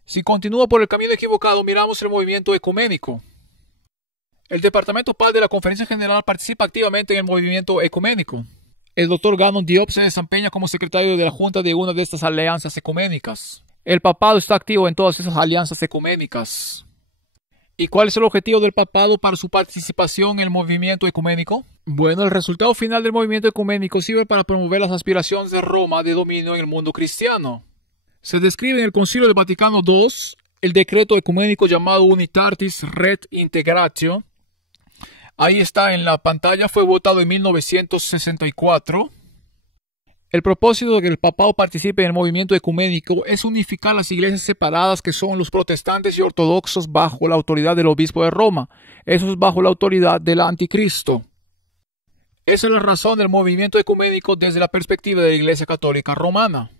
Si continúa por el camino equivocado, miramos el movimiento ecuménico. El Departamento PAD de la Conferencia General participa activamente en el movimiento ecuménico. El Dr. Gannon Diop se desempeña como secretario de la Junta de una de estas alianzas ecuménicas. El papado está activo en todas esas alianzas ecuménicas. ¿Y cuál es el objetivo del papado para su participación en el movimiento ecuménico? Bueno, el resultado final del movimiento ecuménico sirve para promover las aspiraciones de Roma de dominio en el mundo cristiano. Se describe en el Concilio del Vaticano II el decreto ecuménico llamado Unitatis Red Integratio. Ahí está en la pantalla, fue votado en 1964. El propósito de que el papado participe en el movimiento ecuménico es unificar las iglesias separadas que son los protestantes y ortodoxos bajo la autoridad del obispo de Roma. Eso es bajo la autoridad del anticristo. Esa es la razón del movimiento ecuménico desde la perspectiva de la Iglesia Católica Romana.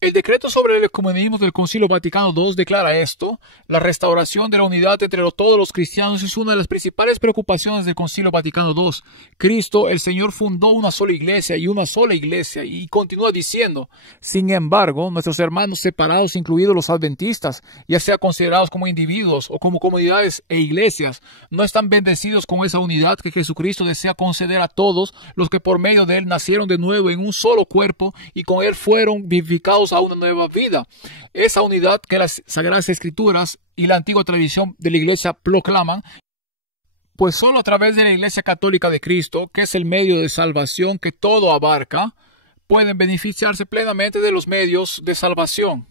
El decreto sobre el ecumenismo del Concilio Vaticano II declara esto: la restauración de la unidad entre todos los cristianos es una de las principales preocupaciones del Concilio Vaticano II. Cristo, el Señor, fundó una sola iglesia y continúa diciendo: sin embargo, nuestros hermanos separados, incluidos los adventistas, ya sea considerados como individuos o como comunidades e iglesias, no están bendecidos con esa unidad que Jesucristo desea conceder a todos los que por medio de Él nacieron de nuevo en un solo cuerpo y con Él fueron vivificados a una nueva vida. Esa unidad que las Sagradas Escrituras y la antigua tradición de la Iglesia proclaman, pues solo a través de la Iglesia Católica de Cristo, que es el medio de salvación que todo abarca, pueden beneficiarse plenamente de los medios de salvación.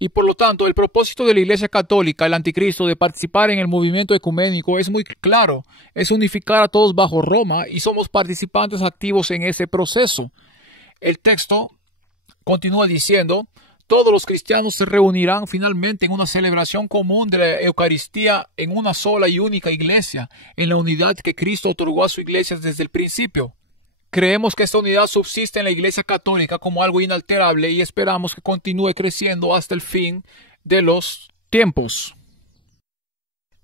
Y por lo tanto, el propósito de la Iglesia Católica, el anticristo, de participar en el movimiento ecuménico es muy claro: es unificar a todos bajo Roma, y somos participantes activos en ese proceso. El texto continúa diciendo: todos los cristianos se reunirán finalmente en una celebración común de la Eucaristía en una sola y única iglesia, en la unidad que Cristo otorgó a su iglesia desde el principio. Creemos que esta unidad subsiste en la Iglesia Católica como algo inalterable y esperamos que continúe creciendo hasta el fin de los tiempos.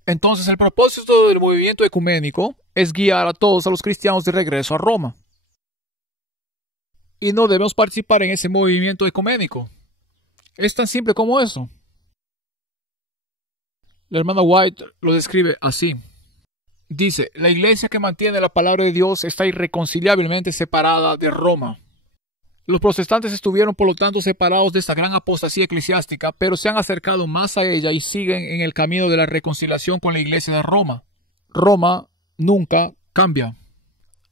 Entonces, el propósito del movimiento ecuménico es guiar a todos los cristianos de regreso a Roma. Y no debemos participar en ese movimiento ecuménico. Es tan simple como eso. La hermana White lo describe así. Dice: la iglesia que mantiene la palabra de Dios está irreconciliablemente separada de Roma. Los protestantes estuvieron por lo tanto separados de esta gran apostasía eclesiástica, pero se han acercado más a ella y siguen en el camino de la reconciliación con la iglesia de Roma. Roma nunca cambia.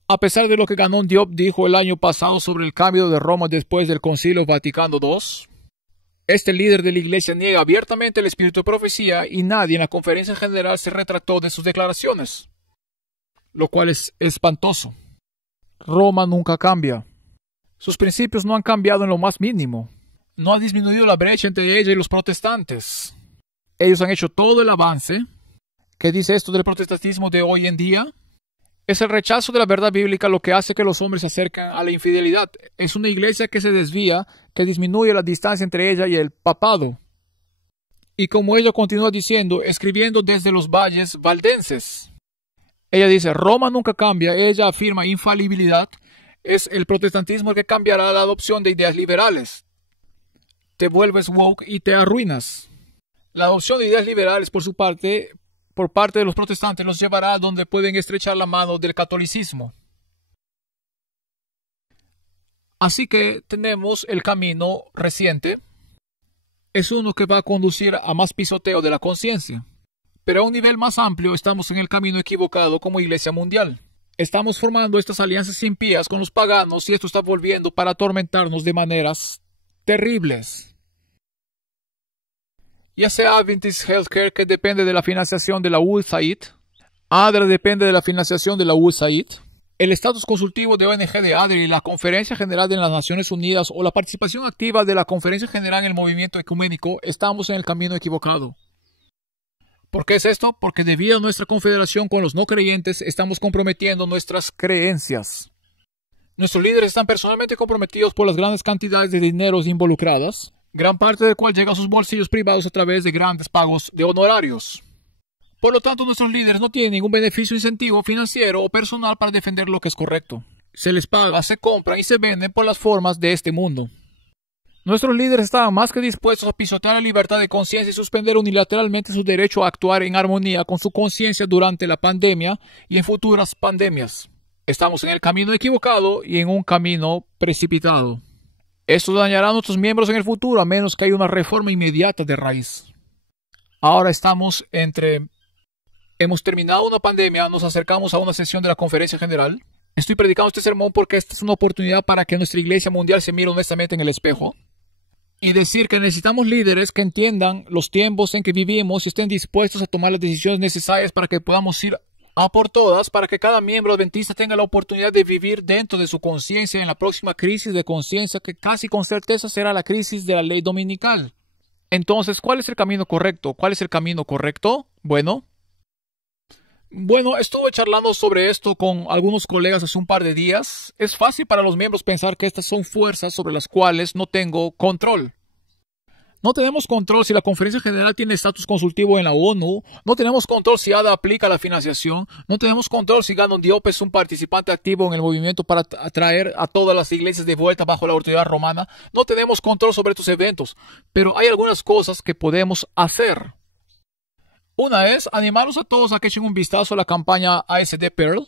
A pesar de lo que Gannon Diop dijo el año pasado sobre el cambio de Roma después del Concilio Vaticano II, este líder de la iglesia niega abiertamente el espíritu de profecía y nadie en la conferencia general se retractó de sus declaraciones, lo cual es espantoso. Roma nunca cambia. Sus principios no han cambiado en lo más mínimo. No ha disminuido la brecha entre ella y los protestantes. Ellos han hecho todo el avance. ¿Qué dice esto del protestantismo de hoy en día? Es el rechazo de la verdad bíblica lo que hace que los hombres se acerquen a la infidelidad. Es una iglesia que se desvía, que disminuye la distancia entre ella y el papado. Y como ella continúa diciendo, escribiendo desde los valles valdenses. Ella dice: Roma nunca cambia. Ella afirma infalibilidad. Es el protestantismo el que cambiará la adopción de ideas liberales. Te vuelves woke y te arruinas. La adopción de ideas liberales, por parte de los protestantes, los llevará a donde pueden estrechar la mano del catolicismo. Así que tenemos el camino reciente. Es uno que va a conducir a más pisoteo de la conciencia. Pero a un nivel más amplio estamos en el camino equivocado como Iglesia Mundial. Estamos formando estas alianzas impías con los paganos y esto está volviendo para atormentarnos de maneras terribles. Ya sea Adventist Healthcare, que depende de la financiación de la USAID, ADRA depende de la financiación de la USAID, el estatus consultivo de ONG de ADRA y la Conferencia General de las Naciones Unidas o la participación activa de la Conferencia General en el movimiento ecuménico, estamos en el camino equivocado. ¿Por qué es esto? Porque debido a nuestra confederación con los no creyentes, estamos comprometiendo nuestras creencias. Nuestros líderes están personalmente comprometidos por las grandes cantidades de dineros involucradas, gran parte del cual llega a sus bolsillos privados a través de grandes pagos de honorarios. Por lo tanto, nuestros líderes no tienen ningún beneficio, incentivo financiero o personal para defender lo que es correcto. Se les paga, se compran y se venden por las formas de este mundo. Nuestros líderes estaban más que dispuestos a pisotear la libertad de conciencia y suspender unilateralmente su derecho a actuar en armonía con su conciencia durante la pandemia y en futuras pandemias. Estamos en el camino equivocado y en un camino precipitado. Esto dañará a nuestros miembros en el futuro a menos que haya una reforma inmediata de raíz. Ahora hemos terminado una pandemia, nos acercamos a una sesión de la Conferencia General. Estoy predicando este sermón porque esta es una oportunidad para que nuestra iglesia mundial se mire honestamente en el espejo y decir que necesitamos líderes que entiendan los tiempos en que vivimos y estén dispuestos a tomar las decisiones necesarias para que podamos ir a por todas, para que cada miembro adventista tenga la oportunidad de vivir dentro de su conciencia en la próxima crisis de conciencia que casi con certeza será la crisis de la ley dominical. Entonces, ¿cuál es el camino correcto? ¿Cuál es el camino correcto? Bueno, estuve charlando sobre esto con algunos colegas hace un par de días. Es fácil para los miembros pensar que estas son fuerzas sobre las cuales no tengo control. No tenemos control si la Conferencia General tiene estatus consultivo en la ONU. No tenemos control si ADA aplica la financiación. No tenemos control si Gandon Diop es un participante activo en el movimiento para atraer a todas las iglesias de vuelta bajo la autoridad romana. No tenemos control sobre estos eventos. Pero hay algunas cosas que podemos hacer. Una es animarlos a todos a que echen un vistazo a la campaña ASD Pearl.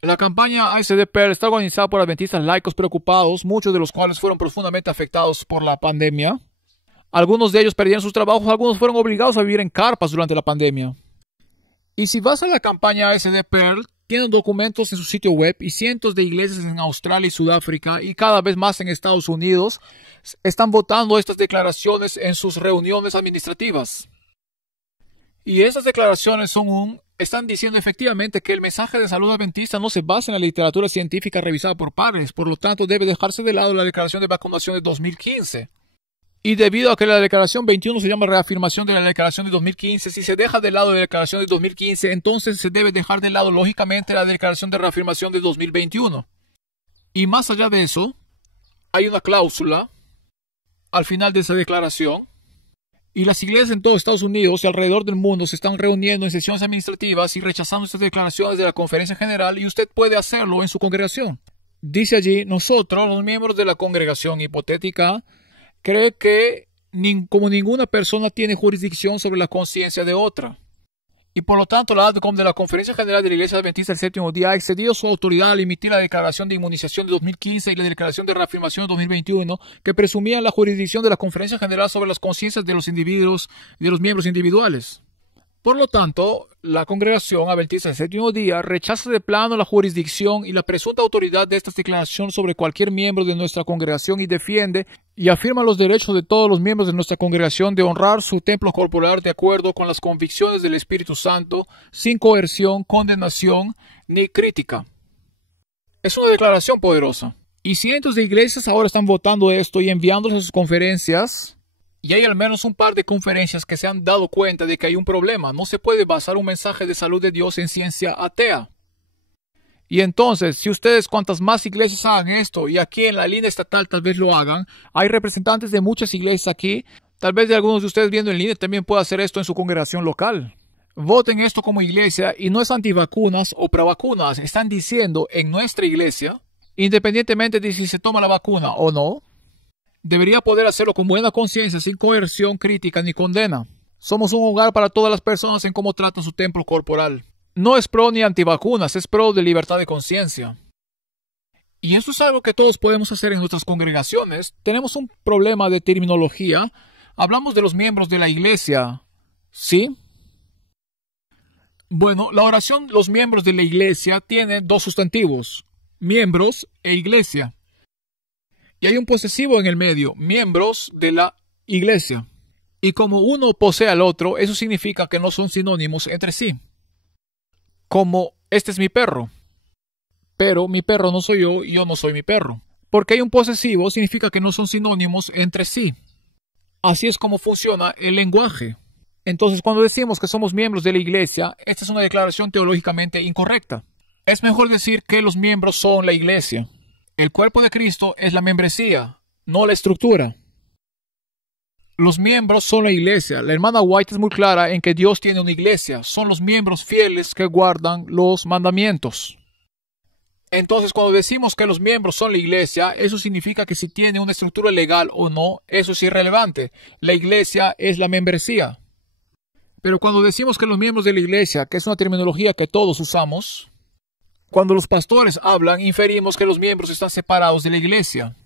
La campaña ASD Pearl está organizada por adventistas laicos preocupados, muchos de los cuales fueron profundamente afectados por la pandemia. Algunos de ellos perdieron sus trabajos, algunos fueron obligados a vivir en carpas durante la pandemia. Y si vas a la campaña ASD Pearl, tienen documentos en su sitio web y cientos de iglesias en Australia y Sudáfrica y cada vez más en Estados Unidos están votando estas declaraciones en sus reuniones administrativas. Y esas declaraciones están diciendo efectivamente que el mensaje de salud adventista no se basa en la literatura científica revisada por pares, por lo tanto debe dejarse de lado la declaración de vacunación de 2015. Y debido a que la declaración 21 se llama reafirmación de la declaración de 2015, si se deja de lado la declaración de 2015, entonces se debe dejar de lado lógicamente la declaración de reafirmación de 2021. Y más allá de eso, hay una cláusula al final de esa declaración. Y las iglesias en todo Estados Unidos y alrededor del mundo se están reuniendo en sesiones administrativas y rechazando estas declaraciones de la Conferencia General y usted puede hacerlo en su congregación. Dice allí, nosotros, los miembros de la congregación hipotética, cree que como ninguna persona tiene jurisdicción sobre la conciencia de otra. Y por lo tanto la ADCOM de la Conferencia General de la Iglesia Adventista del Séptimo Día ha excedido su autoridad al emitir la declaración de inmunización de 2015 y la declaración de reafirmación de 2021 que presumían la jurisdicción de la Conferencia General sobre las conciencias de los individuos y de los miembros individuales. Por lo tanto, la Congregación Adventista del Séptimo Día rechaza de plano la jurisdicción y la presunta autoridad de estas declaraciones sobre cualquier miembro de nuestra congregación y defiende y afirma los derechos de todos los miembros de nuestra congregación de honrar su templo corporal de acuerdo con las convicciones del Espíritu Santo, sin coerción, condenación ni crítica. Es una declaración poderosa. Y cientos de iglesias ahora están votando esto y enviándoles a sus conferencias. Y hay al menos un par de conferencias que se han dado cuenta de que hay un problema. No se puede basar un mensaje de salud de Dios en ciencia atea. Y entonces, si ustedes cuantas más iglesias hagan esto, y aquí en la línea estatal tal vez lo hagan, hay representantes de muchas iglesias aquí, tal vez de algunos de ustedes viendo en línea también pueda hacer esto en su congregación local. Voten esto como iglesia y no es antivacunas o provacunas. Están diciendo en nuestra iglesia, independientemente de si se toma la vacuna o no, debería poder hacerlo con buena conciencia, sin coerción, crítica ni condena. Somos un hogar para todas las personas en cómo tratan su templo corporal. No es pro ni antivacunas, es pro de libertad de conciencia. Y eso es algo que todos podemos hacer en nuestras congregaciones. Tenemos un problema de terminología. Hablamos de los miembros de la iglesia, ¿sí? Bueno, la oración los miembros de la iglesia tiene dos sustantivos, miembros e iglesia. Y hay un posesivo en el medio, miembros de la iglesia. Y como uno posee al otro, eso significa que no son sinónimos entre sí. Como, este es mi perro. Pero mi perro no soy yo y yo no soy mi perro. Porque hay un posesivo significa que no son sinónimos entre sí. Así es como funciona el lenguaje. Entonces, cuando decimos que somos miembros de la iglesia, esta es una declaración teológicamente incorrecta. Es mejor decir que los miembros son la iglesia. El cuerpo de Cristo es la membresía, no la estructura. Los miembros son la iglesia. La hermana White es muy clara en que Dios tiene una iglesia. Son los miembros fieles que guardan los mandamientos. Entonces, cuando decimos que los miembros son la iglesia, eso significa que si tiene una estructura legal o no, eso es irrelevante. La iglesia es la membresía. Pero cuando decimos que los miembros de la iglesia, que es una terminología que todos usamos, Cuando los pastores hablan, inferimos que los miembros están separados de la iglesia.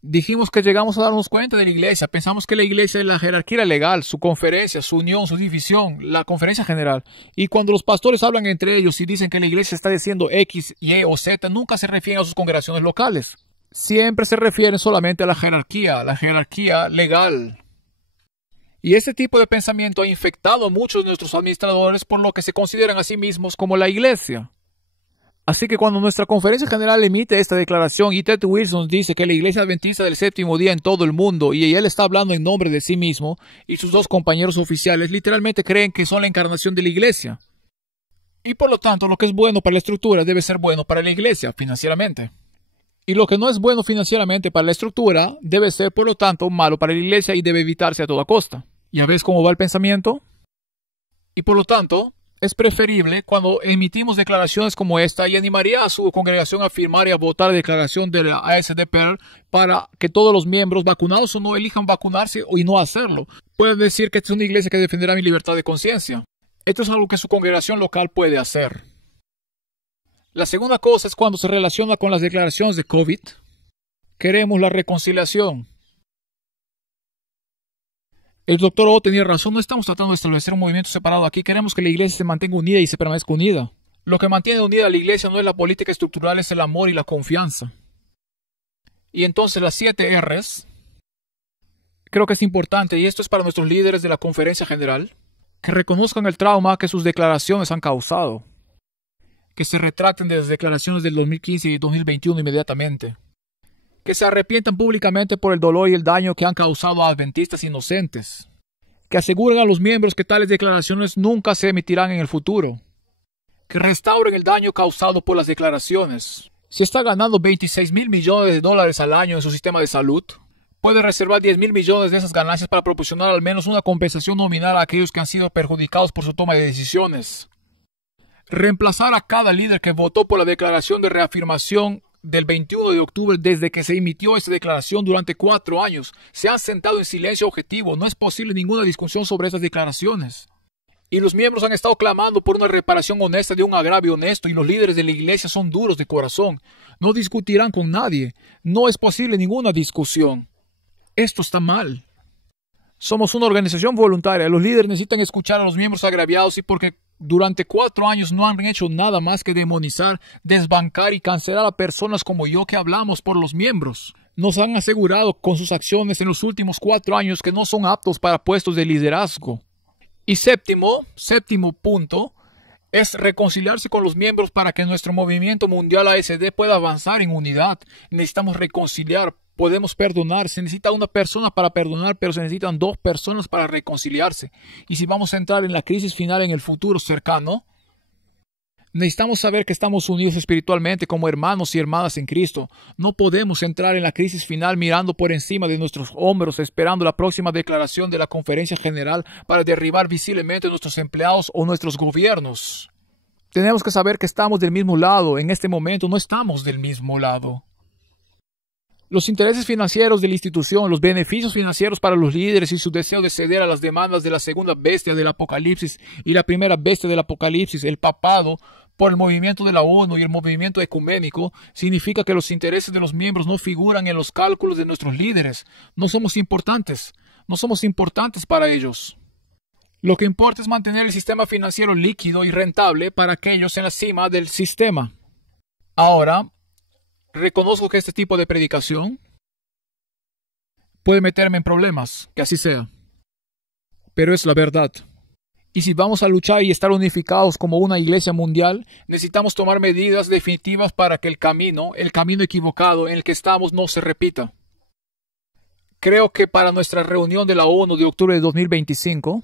Dijimos que llegamos a darnos cuenta de la iglesia. Pensamos que la iglesia es la jerarquía legal, su conferencia, su unión, su división, la conferencia general. Y cuando los pastores hablan entre ellos y dicen que la iglesia está diciendo X, Y o Z, nunca se refieren a sus congregaciones locales. Siempre se refieren solamente a la jerarquía legal. Y este tipo de pensamiento ha infectado a muchos de nuestros administradores, por lo que se consideran a sí mismos como la iglesia. Así que cuando nuestra conferencia general emite esta declaración y Ted Wilson dice que la iglesia adventista del séptimo día en todo el mundo, y él está hablando en nombre de sí mismo, y sus dos compañeros oficiales literalmente creen que son la encarnación de la iglesia. Y por lo tanto, lo que es bueno para la estructura debe ser bueno para la iglesia financieramente. Y lo que no es bueno financieramente para la estructura debe ser, por lo tanto, malo para la iglesia y debe evitarse a toda costa. ¿Ya ves cómo va el pensamiento? Y por lo tanto, es preferible cuando emitimos declaraciones como esta, y animaría a su congregación a firmar y a votar la declaración de la ASDPR para que todos los miembros, vacunados o no, elijan vacunarse y no hacerlo. Pueden decir que esta es una iglesia que defenderá mi libertad de conciencia. Esto es algo que su congregación local puede hacer. La segunda cosa es cuando se relaciona con las declaraciones de COVID. Queremos la reconciliación. El doctor O tenía razón, no estamos tratando de establecer un movimiento separado aquí, queremos que la iglesia se mantenga unida y se permanezca unida. Lo que mantiene unida a la iglesia no es la política estructural, es el amor y la confianza. Y entonces las 7 R's, creo que es importante, y esto es para nuestros líderes de la conferencia general, que reconozcan el trauma que sus declaraciones han causado, que se retracten de las declaraciones del 2015 y 2021 inmediatamente, que se arrepientan públicamente por el dolor y el daño que han causado a adventistas inocentes, que aseguren a los miembros que tales declaraciones nunca se emitirán en el futuro, que restauren el daño causado por las declaraciones. Si está ganando $26,000 millones al año en su sistema de salud, puede reservar $10,000 millones de esas ganancias para proporcionar al menos una compensación nominal a aquellos que han sido perjudicados por su toma de decisiones. Reemplazar a cada líder que votó por la declaración de reafirmación del 21 de octubre desde que se emitió esta declaración durante 4 años. Se han sentado en silencio objetivo. No es posible ninguna discusión sobre estas declaraciones. Y los miembros han estado clamando por una reparación honesta de un agravio honesto, y los líderes de la iglesia son duros de corazón. No discutirán con nadie. No es posible ninguna discusión. Esto está mal. Somos una organización voluntaria. Los líderes necesitan escuchar a los miembros agraviados, y porque durante 4 años no han hecho nada más que demonizar, desbancar y cancelar a personas como yo que hablamos por los miembros. Nos han asegurado con sus acciones en los últimos 4 años que no son aptos para puestos de liderazgo. Y séptimo punto, es reconciliarse con los miembros para que nuestro movimiento mundial ASD pueda avanzar en unidad. Necesitamos reconciliar. Podemos perdonar, se necesita una persona para perdonar, pero se necesitan 2 personas para reconciliarse. Y si vamos a entrar en la crisis final en el futuro cercano, necesitamos saber que estamos unidos espiritualmente como hermanos y hermanas en Cristo. No podemos entrar en la crisis final mirando por encima de nuestros hombros, esperando la próxima declaración de la conferencia general para derribar visiblemente nuestros empleados o nuestros gobiernos. Tenemos que saber que estamos del mismo lado. En este momento no estamos del mismo lado. Los intereses financieros de la institución, los beneficios financieros para los líderes y su deseo de ceder a las demandas de la segunda bestia del Apocalipsis y la primera bestia del Apocalipsis, el papado, por el movimiento de la ONU y el movimiento ecuménico, significa que los intereses de los miembros no figuran en los cálculos de nuestros líderes. No somos importantes para ellos. Lo que importa es mantener el sistema financiero líquido y rentable para aquellos en la cima del sistema. Ahora, reconozco que este tipo de predicación puede meterme en problemas, que así sea. Pero es la verdad. Y si vamos a luchar y estar unificados como una iglesia mundial, necesitamos tomar medidas definitivas para que el camino equivocado en el que estamos no se repita. Creo que para nuestra reunión de la ONU de octubre de 2025,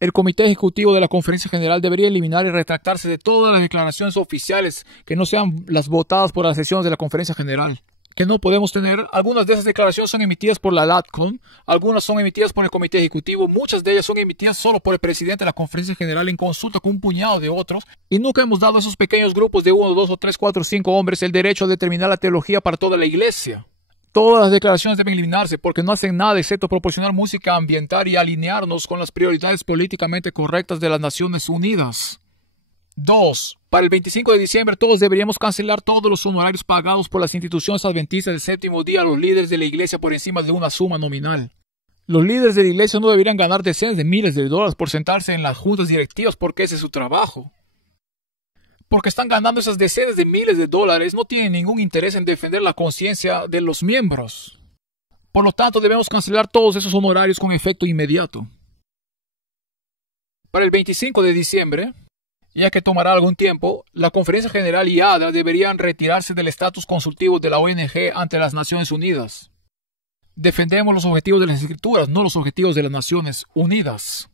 el Comité Ejecutivo de la Conferencia General debería eliminar y retractarse de todas las declaraciones oficiales que no sean las votadas por las sesiones de la Conferencia General. Que no podemos tener. Algunas de esas declaraciones son emitidas por la LATCON, algunas son emitidas por el Comité Ejecutivo, muchas de ellas son emitidas solo por el presidente de la Conferencia General en consulta con un puñado de otros, y nunca hemos dado a esos pequeños grupos de 1, 2 o 3, 4, 5 hombres el derecho a determinar la teología para toda la iglesia. Todas las declaraciones deben eliminarse porque no hacen nada excepto proporcionar música ambiental y alinearnos con las prioridades políticamente correctas de las Naciones Unidas. 2. Para el 25 de diciembre todos deberíamos cancelar todos los honorarios pagados por las instituciones adventistas del séptimo día a los líderes de la iglesia por encima de una suma nominal. Los líderes de la iglesia no deberían ganar decenas de miles de dólares por sentarse en las juntas directivas porque ese es su trabajo. Porque están ganando esas decenas de miles de dólares, no tienen ningún interés en defender la conciencia de los miembros. Por lo tanto, debemos cancelar todos esos honorarios con efecto inmediato. Para el 25 de diciembre, ya que tomará algún tiempo, la Conferencia General y ADRA deberían retirarse del estatus consultivo de la ONG ante las Naciones Unidas. Defendemos los objetivos de las Escrituras, no los objetivos de las Naciones Unidas.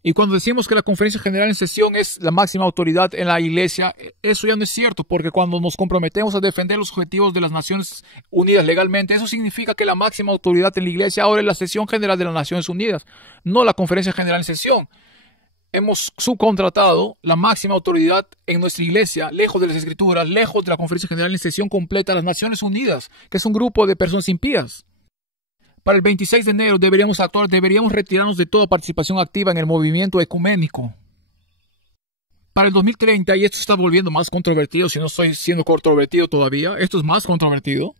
Y cuando decimos que la Conferencia General en sesión es la máxima autoridad en la Iglesia, eso ya no es cierto, porque cuando nos comprometemos a defender los objetivos de las Naciones Unidas legalmente, eso significa que la máxima autoridad en la Iglesia ahora es la Sesión General de las Naciones Unidas, no la Conferencia General en sesión. Hemos subcontratado la máxima autoridad en nuestra Iglesia, lejos de las Escrituras, lejos de la Conferencia General en sesión completa, a las Naciones Unidas, que es un grupo de personas impías. Para el 26 de enero deberíamos retirarnos de toda participación activa en el movimiento ecuménico. Para el 2030, y esto se está volviendo más controvertido, si no estoy siendo controvertido todavía, esto es más controvertido,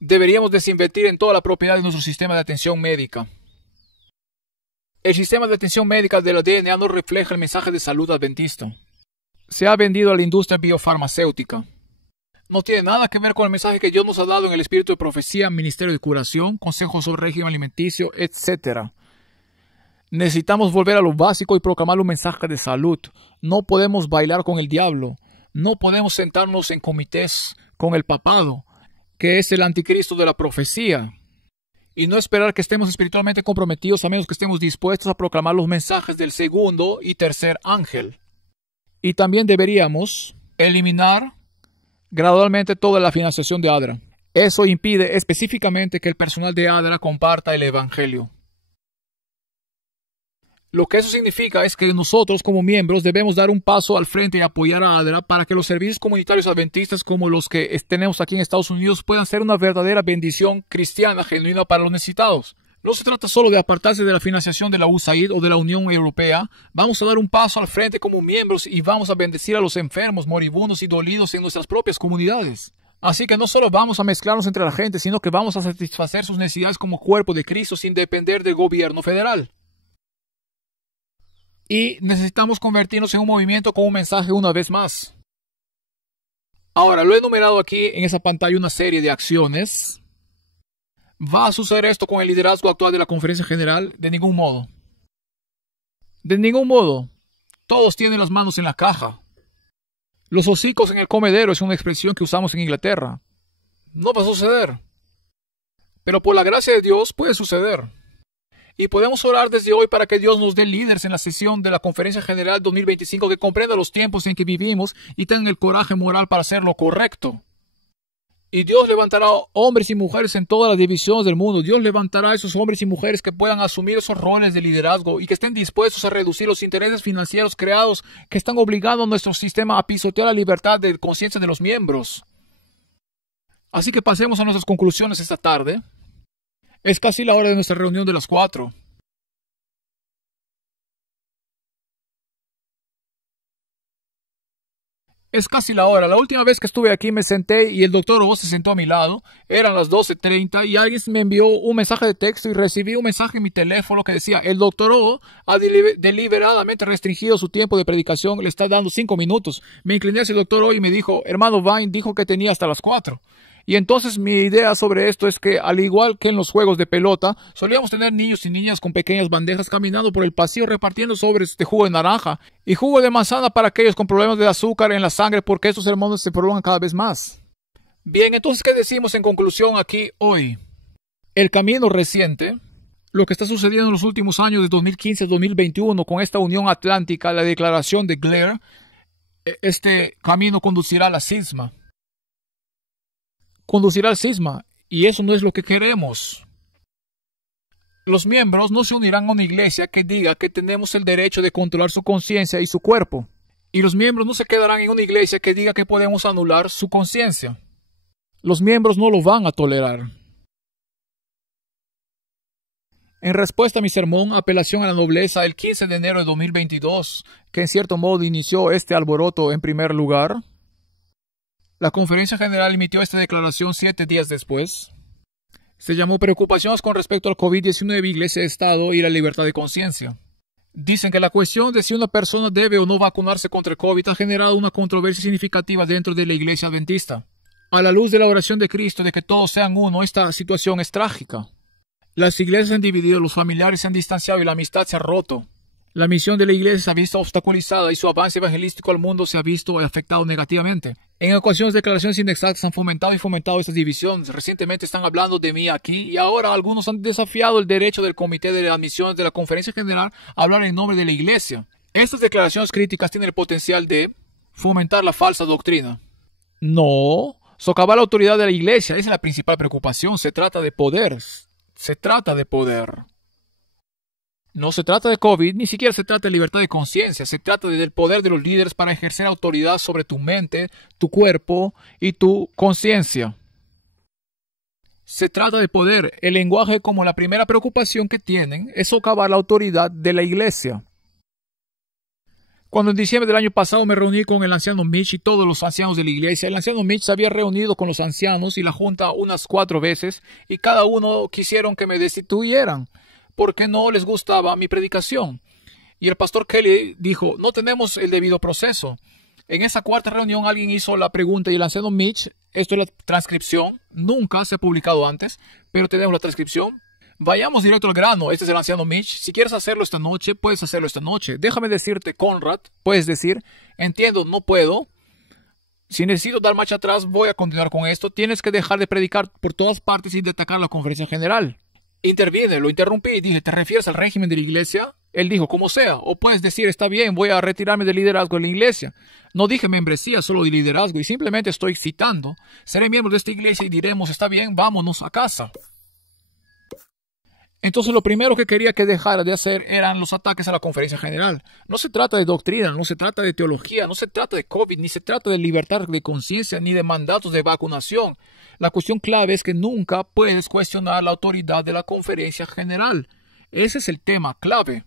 deberíamos desinvertir en toda la propiedad de nuestro sistema de atención médica. El sistema de atención médica de la DNA no refleja el mensaje de salud adventista. Se ha vendido a la industria biofarmacéutica. No tiene nada que ver con el mensaje que Dios nos ha dado en el espíritu de profecía, ministerio de curación, consejos sobre régimen alimenticio, etc. Necesitamos volver a lo básico y proclamar un mensaje de salud. No podemos bailar con el diablo. No podemos sentarnos en comités con el papado, que es el anticristo de la profecía. Y no esperar que estemos espiritualmente comprometidos a menos que estemos dispuestos a proclamar los mensajes del segundo y tercer ángel. Y también deberíamos eliminar gradualmente toda la financiación de ADRA. Eso impide específicamente que el personal de ADRA comparta el Evangelio. Lo que eso significa es que nosotros como miembros debemos dar un paso al frente y apoyar a ADRA para que los servicios comunitarios adventistas como los que tenemos aquí en Estados Unidos puedan ser una verdadera bendición cristiana genuina para los necesitados. No se trata solo de apartarse de la financiación de la USAID o de la Unión Europea. Vamos a dar un paso al frente como miembros y vamos a bendecir a los enfermos, moribundos y dolidos en nuestras propias comunidades. Así que no solo vamos a mezclarnos entre la gente, sino que vamos a satisfacer sus necesidades como cuerpo de Cristo sin depender del gobierno federal. Y necesitamos convertirnos en un movimiento con un mensaje una vez más. Ahora, lo he enumerado aquí en esa pantalla una serie de acciones. ¿Va a suceder esto con el liderazgo actual de la Conferencia General? De ningún modo. De ningún modo. Todos tienen las manos en la caja. Los hocicos en el comedero es una expresión que usamos en Inglaterra. No va a suceder. Pero por la gracia de Dios puede suceder. Y podemos orar desde hoy para que Dios nos dé líderes en la sesión de la Conferencia General 2025 que comprendan los tiempos en que vivimos y tengan el coraje moral para hacer lo correcto. Y Dios levantará hombres y mujeres en todas las divisiones del mundo. Dios levantará a esos hombres y mujeres que puedan asumir esos roles de liderazgo y que estén dispuestos a reducir los intereses financieros creados que están obligando a nuestro sistema a pisotear la libertad de conciencia de los miembros. Así que pasemos a nuestras conclusiones esta tarde. Es casi la hora de nuestra reunión de las 4. Es casi la hora. La última vez que estuve aquí me senté y el doctor O se sentó a mi lado. Eran las 12:30 y alguien me envió un mensaje de texto y recibí un mensaje en mi teléfono que decía: el doctor O ha deliberadamente restringido su tiempo de predicación, le está dando 5 minutos. Me incliné hacia el doctor O y me dijo: hermano Vine dijo que tenía hasta las 4. Y entonces mi idea sobre esto es que, al igual que en los juegos de pelota, solíamos tener niños y niñas con pequeñas bandejas caminando por el pasillo repartiendo sobres de jugo de naranja y jugo de manzana para aquellos con problemas de azúcar en la sangre, porque estos sermones se prolongan cada vez más. Bien, entonces, ¿qué decimos en conclusión aquí hoy? El camino reciente, lo que está sucediendo en los últimos años de 2015 a 2021 con esta Unión Atlántica, la declaración de Blair, este camino conducirá a la cisma. Conducirá al cisma, y eso no es lo que queremos. Los miembros no se unirán a una iglesia que diga que tenemos el derecho de controlar su conciencia y su cuerpo. Y los miembros no se quedarán en una iglesia que diga que podemos anular su conciencia. Los miembros no lo van a tolerar. En respuesta a mi sermón, Apelación a la Nobleza, el 15 de enero de 2022, que en cierto modo inició este alboroto en primer lugar, la Conferencia General emitió esta declaración 7 días después. Se llamó Preocupaciones con respecto al COVID-19, Iglesia, Estado y la libertad de conciencia. Dicen que la cuestión de si una persona debe o no vacunarse contra el COVID ha generado una controversia significativa dentro de la Iglesia Adventista. A la luz de la oración de Cristo de que todos sean uno, esta situación es trágica. Las iglesias se han dividido, los familiares se han distanciado y la amistad se ha roto. La misión de la iglesia se ha visto obstaculizada y su avance evangelístico al mundo se ha visto afectado negativamente. En ocasiones, declaraciones inexactas han fomentado estas divisiones. Recientemente están hablando de mí aquí y ahora algunos han desafiado el derecho del Comité de Admisiones de la Conferencia General a hablar en nombre de la iglesia. Estas declaraciones críticas tienen el potencial de fomentar la falsa doctrina. No, socavar la autoridad de la iglesia, esa es la principal preocupación. Se trata de poder. Se trata de poder. No se trata de COVID, ni siquiera se trata de libertad de conciencia. Se trata del poder de los líderes para ejercer autoridad sobre tu mente, tu cuerpo y tu conciencia. Se trata de poder. El lenguaje, como la primera preocupación que tienen, es socavar la autoridad de la iglesia. Cuando en diciembre del año pasado me reuní con el anciano Mitch y todos los ancianos de la iglesia, el anciano Mitch se había reunido con los ancianos y la junta unas 4 veces y cada uno quisieron que me destituyeran porque no les gustaba mi predicación. Y el pastor Kelly dijo, no tenemos el debido proceso. En esa 4ª reunión alguien hizo la pregunta y el anciano Mitch, esto es la transcripción, nunca se ha publicado antes, pero tenemos la transcripción. Vayamos directo al grano. Este es el anciano Mitch. Si quieres hacerlo esta noche, puedes hacerlo esta noche. Déjame decirte, Conrad, puedes decir, entiendo, no puedo. Si necesito dar marcha atrás, voy a continuar con esto. Tienes que dejar de predicar por todas partes y de atacar la conferencia general. Interviene, lo interrumpí y dije, ¿te refieres al régimen de la iglesia? Él dijo, como sea. O puedes decir, está bien, voy a retirarme del liderazgo de la iglesia. No dije membresía, solo de liderazgo y simplemente estoy citando. Seré miembro de esta iglesia y diremos, está bien, vámonos a casa. Entonces lo primero que quería que dejara de hacer eran los ataques a la conferencia general. No se trata de doctrina, no se trata de teología, no se trata de COVID, ni se trata de libertad de conciencia, ni de mandatos de vacunación. La cuestión clave es que nunca puedes cuestionar la autoridad de la conferencia general. Ese es el tema clave.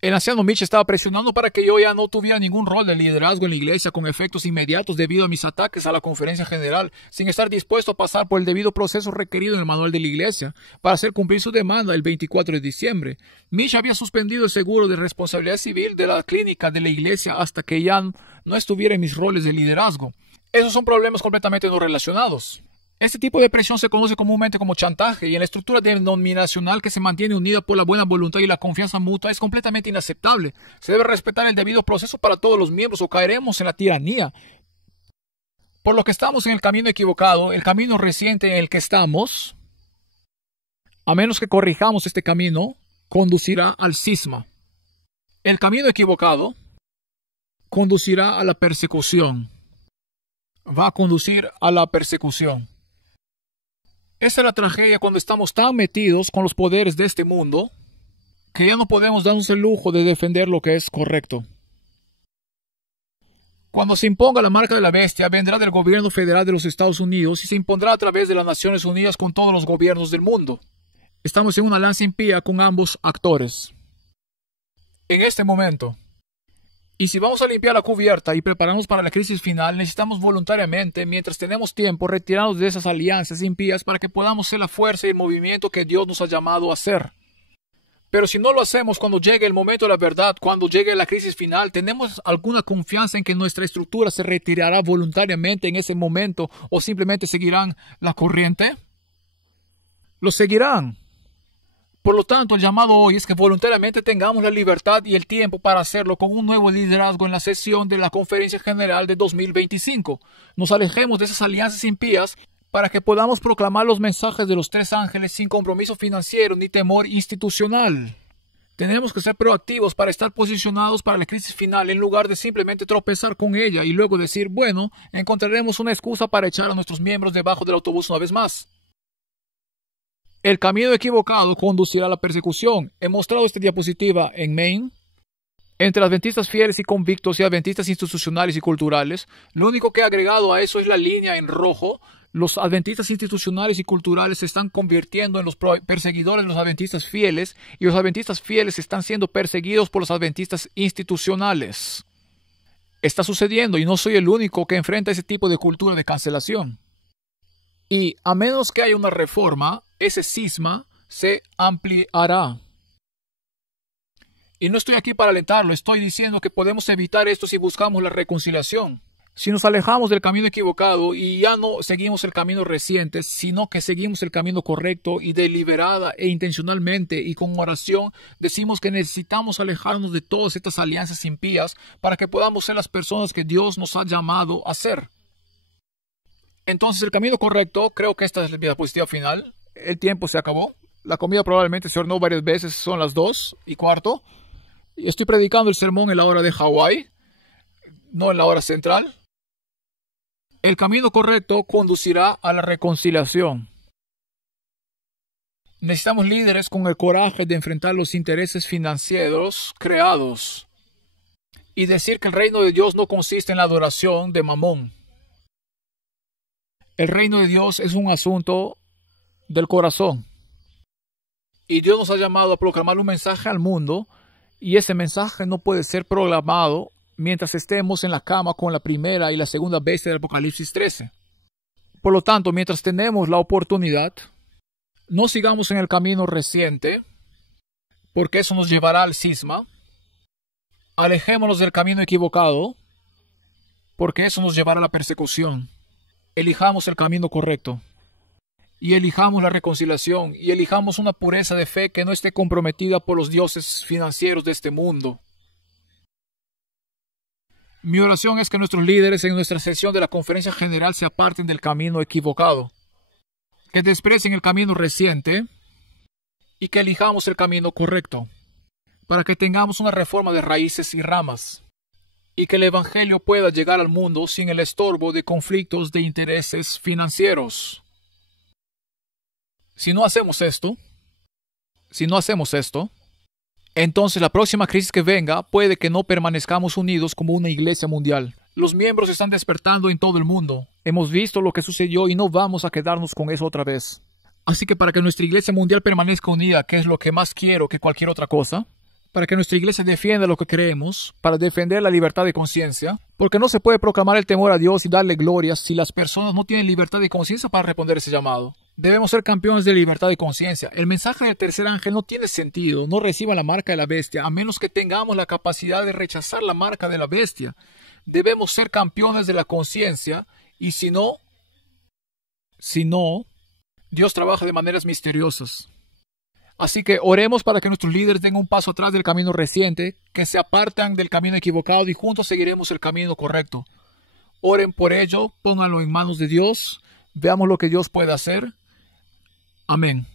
El anciano Mitch estaba presionando para que yo ya no tuviera ningún rol de liderazgo en la iglesia con efectos inmediatos debido a mis ataques a la conferencia general, sin estar dispuesto a pasar por el debido proceso requerido en el manual de la iglesia para hacer cumplir su demanda el 24 de diciembre. Mitch había suspendido el seguro de responsabilidad civil de la clínica de la iglesia hasta que ya no estuviera en mis roles de liderazgo. Esos son problemas completamente no relacionados. Este tipo de presión se conoce comúnmente como chantaje y en la estructura denominacional que se mantiene unida por la buena voluntad y la confianza mutua es completamente inaceptable. Se debe respetar el debido proceso para todos los miembros o caeremos en la tiranía. Por lo que estamos en el camino equivocado, el camino reciente en el que estamos, a menos que corrijamos este camino, conducirá al cisma. El camino equivocado conducirá a la persecución. Va a conducir a la persecución. Esa es la tragedia cuando estamos tan metidos con los poderes de este mundo que ya no podemos darnos el lujo de defender lo que es correcto. Cuando se imponga la marca de la bestia, vendrá del gobierno federal de los Estados Unidos y se impondrá a través de las Naciones Unidas con todos los gobiernos del mundo. Estamos en una lanza impía con ambos actores. En este momento. Y si vamos a limpiar la cubierta y prepararnos para la crisis final, necesitamos voluntariamente, mientras tenemos tiempo, retirarnos de esas alianzas impías para que podamos ser la fuerza y el movimiento que Dios nos ha llamado a ser. Pero si no lo hacemos cuando llegue el momento de la verdad, cuando llegue la crisis final, ¿tenemos alguna confianza en que nuestra estructura se retirará voluntariamente en ese momento o simplemente seguirán la corriente? Lo seguirán. Por lo tanto, el llamado hoy es que voluntariamente tengamos la libertad y el tiempo para hacerlo con un nuevo liderazgo en la sesión de la Conferencia General de 2025. Nos alejemos de esas alianzas impías para que podamos proclamar los mensajes de los 3 ángeles sin compromiso financiero ni temor institucional. Tenemos que ser proactivos para estar posicionados para la crisis final en lugar de simplemente tropezar con ella y luego decir, bueno, encontraremos una excusa para echar a nuestros miembros debajo del autobús una vez más. El camino equivocado conducirá a la persecución. He mostrado esta diapositiva en Maine. Entre adventistas fieles y convictos y adventistas institucionales y culturales, lo único que he agregado a eso es la línea en rojo Los adventistas institucionales y culturales se están convirtiendo en los perseguidores de los adventistas fieles, y los adventistas fieles están siendo perseguidos por los adventistas institucionales. Está sucediendo y no soy el único que enfrenta ese tipo de cultura de cancelación. Y a menos que haya una reforma, ese cisma se ampliará. Y no estoy aquí para alentarlo, estoy diciendo que podemos evitar esto si buscamos la reconciliación. Si nos alejamos del camino equivocado y ya no seguimos el camino reciente, sino que seguimos el camino correcto y deliberada e intencionalmente y con oración, decimos que necesitamos alejarnos de todas estas alianzas impías para que podamos ser las personas que Dios nos ha llamado a ser. Entonces el camino correcto, creo que esta es la diapositiva final. El tiempo se acabó. La comida probablemente se horneó varias veces, son las 2:15. Estoy predicando el sermón en la hora de Hawái, no en la hora central. El camino correcto conducirá a la reconciliación. Necesitamos líderes con el coraje de enfrentar los intereses financieros creados y decir que el reino de Dios no consiste en la adoración de Mamón. El reino de Dios es un asunto del corazón. Y Dios nos ha llamado a proclamar un mensaje al mundo, y ese mensaje no puede ser proclamado mientras estemos en la cama con la primera y la segunda bestia del Apocalipsis 13. Por lo tanto, mientras tenemos la oportunidad, no sigamos en el camino reciente, porque eso nos llevará al cisma. Alejémonos del camino equivocado, porque eso nos llevará a la persecución. Elijamos el camino correcto. Y elijamos la reconciliación, y elijamos una pureza de fe que no esté comprometida por los dioses financieros de este mundo. Mi oración es que nuestros líderes en nuestra sesión de la conferencia general se aparten del camino equivocado, que desprecien el camino reciente y que elijamos el camino correcto, para que tengamos una reforma de raíces y ramas, y que el Evangelio pueda llegar al mundo sin el estorbo de conflictos de intereses financieros. Si no hacemos esto, entonces la próxima crisis que venga puede que no permanezcamos unidos como una iglesia mundial. Los miembros están despertando en todo el mundo. Hemos visto lo que sucedió y no vamos a quedarnos con eso otra vez. Así que para que nuestra iglesia mundial permanezca unida, que es lo que más quiero que cualquier otra cosa, para que nuestra iglesia defienda lo que creemos, para defender la libertad de conciencia, porque no se puede proclamar el temor a Dios y darle gloria si las personas no tienen libertad de conciencia para responder ese llamado. Debemos ser campeones de libertad de conciencia. El mensaje del tercer ángel no tiene sentido. No reciba la marca de la bestia, a menos que tengamos la capacidad de rechazar la marca de la bestia. Debemos ser campeones de la conciencia, y si no, Dios trabaja de maneras misteriosas. Así que oremos para que nuestros líderes den un paso atrás del camino reciente, que se apartan del camino equivocado y juntos seguiremos el camino correcto. Oren por ello, pónganlo en manos de Dios, veamos lo que Dios puede hacer. Amén.